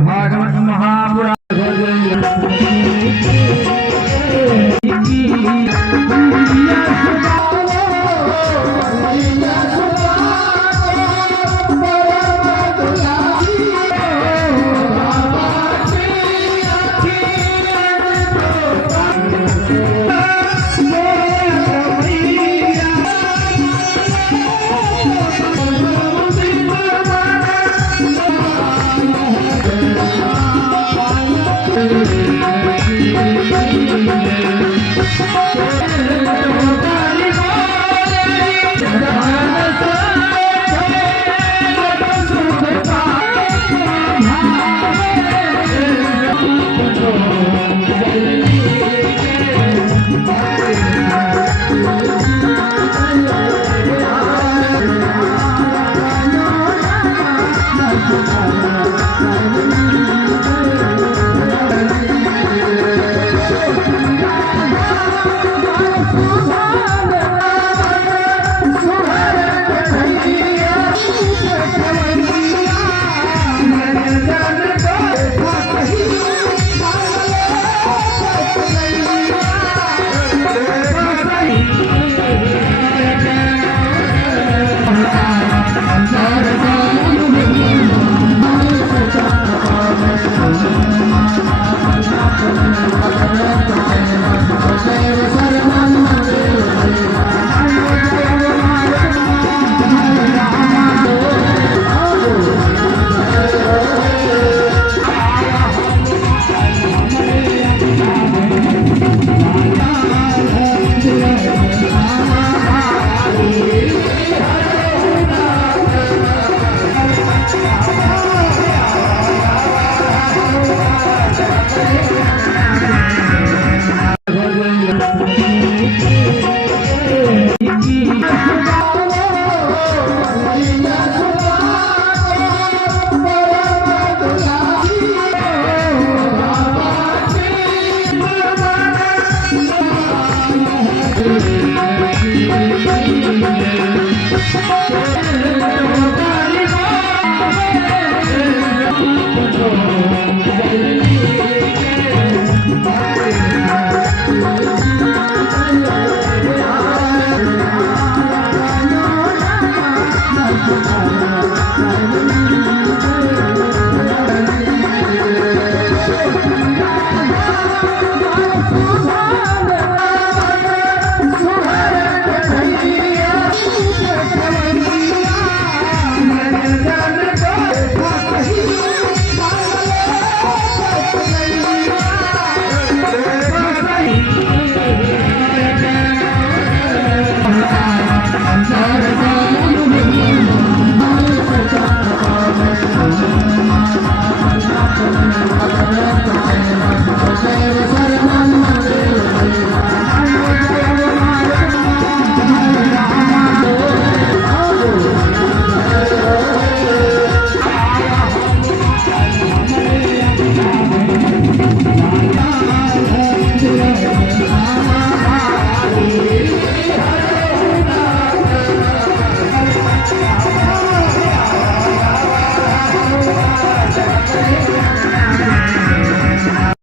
भागवत महापुराण Hallelujah.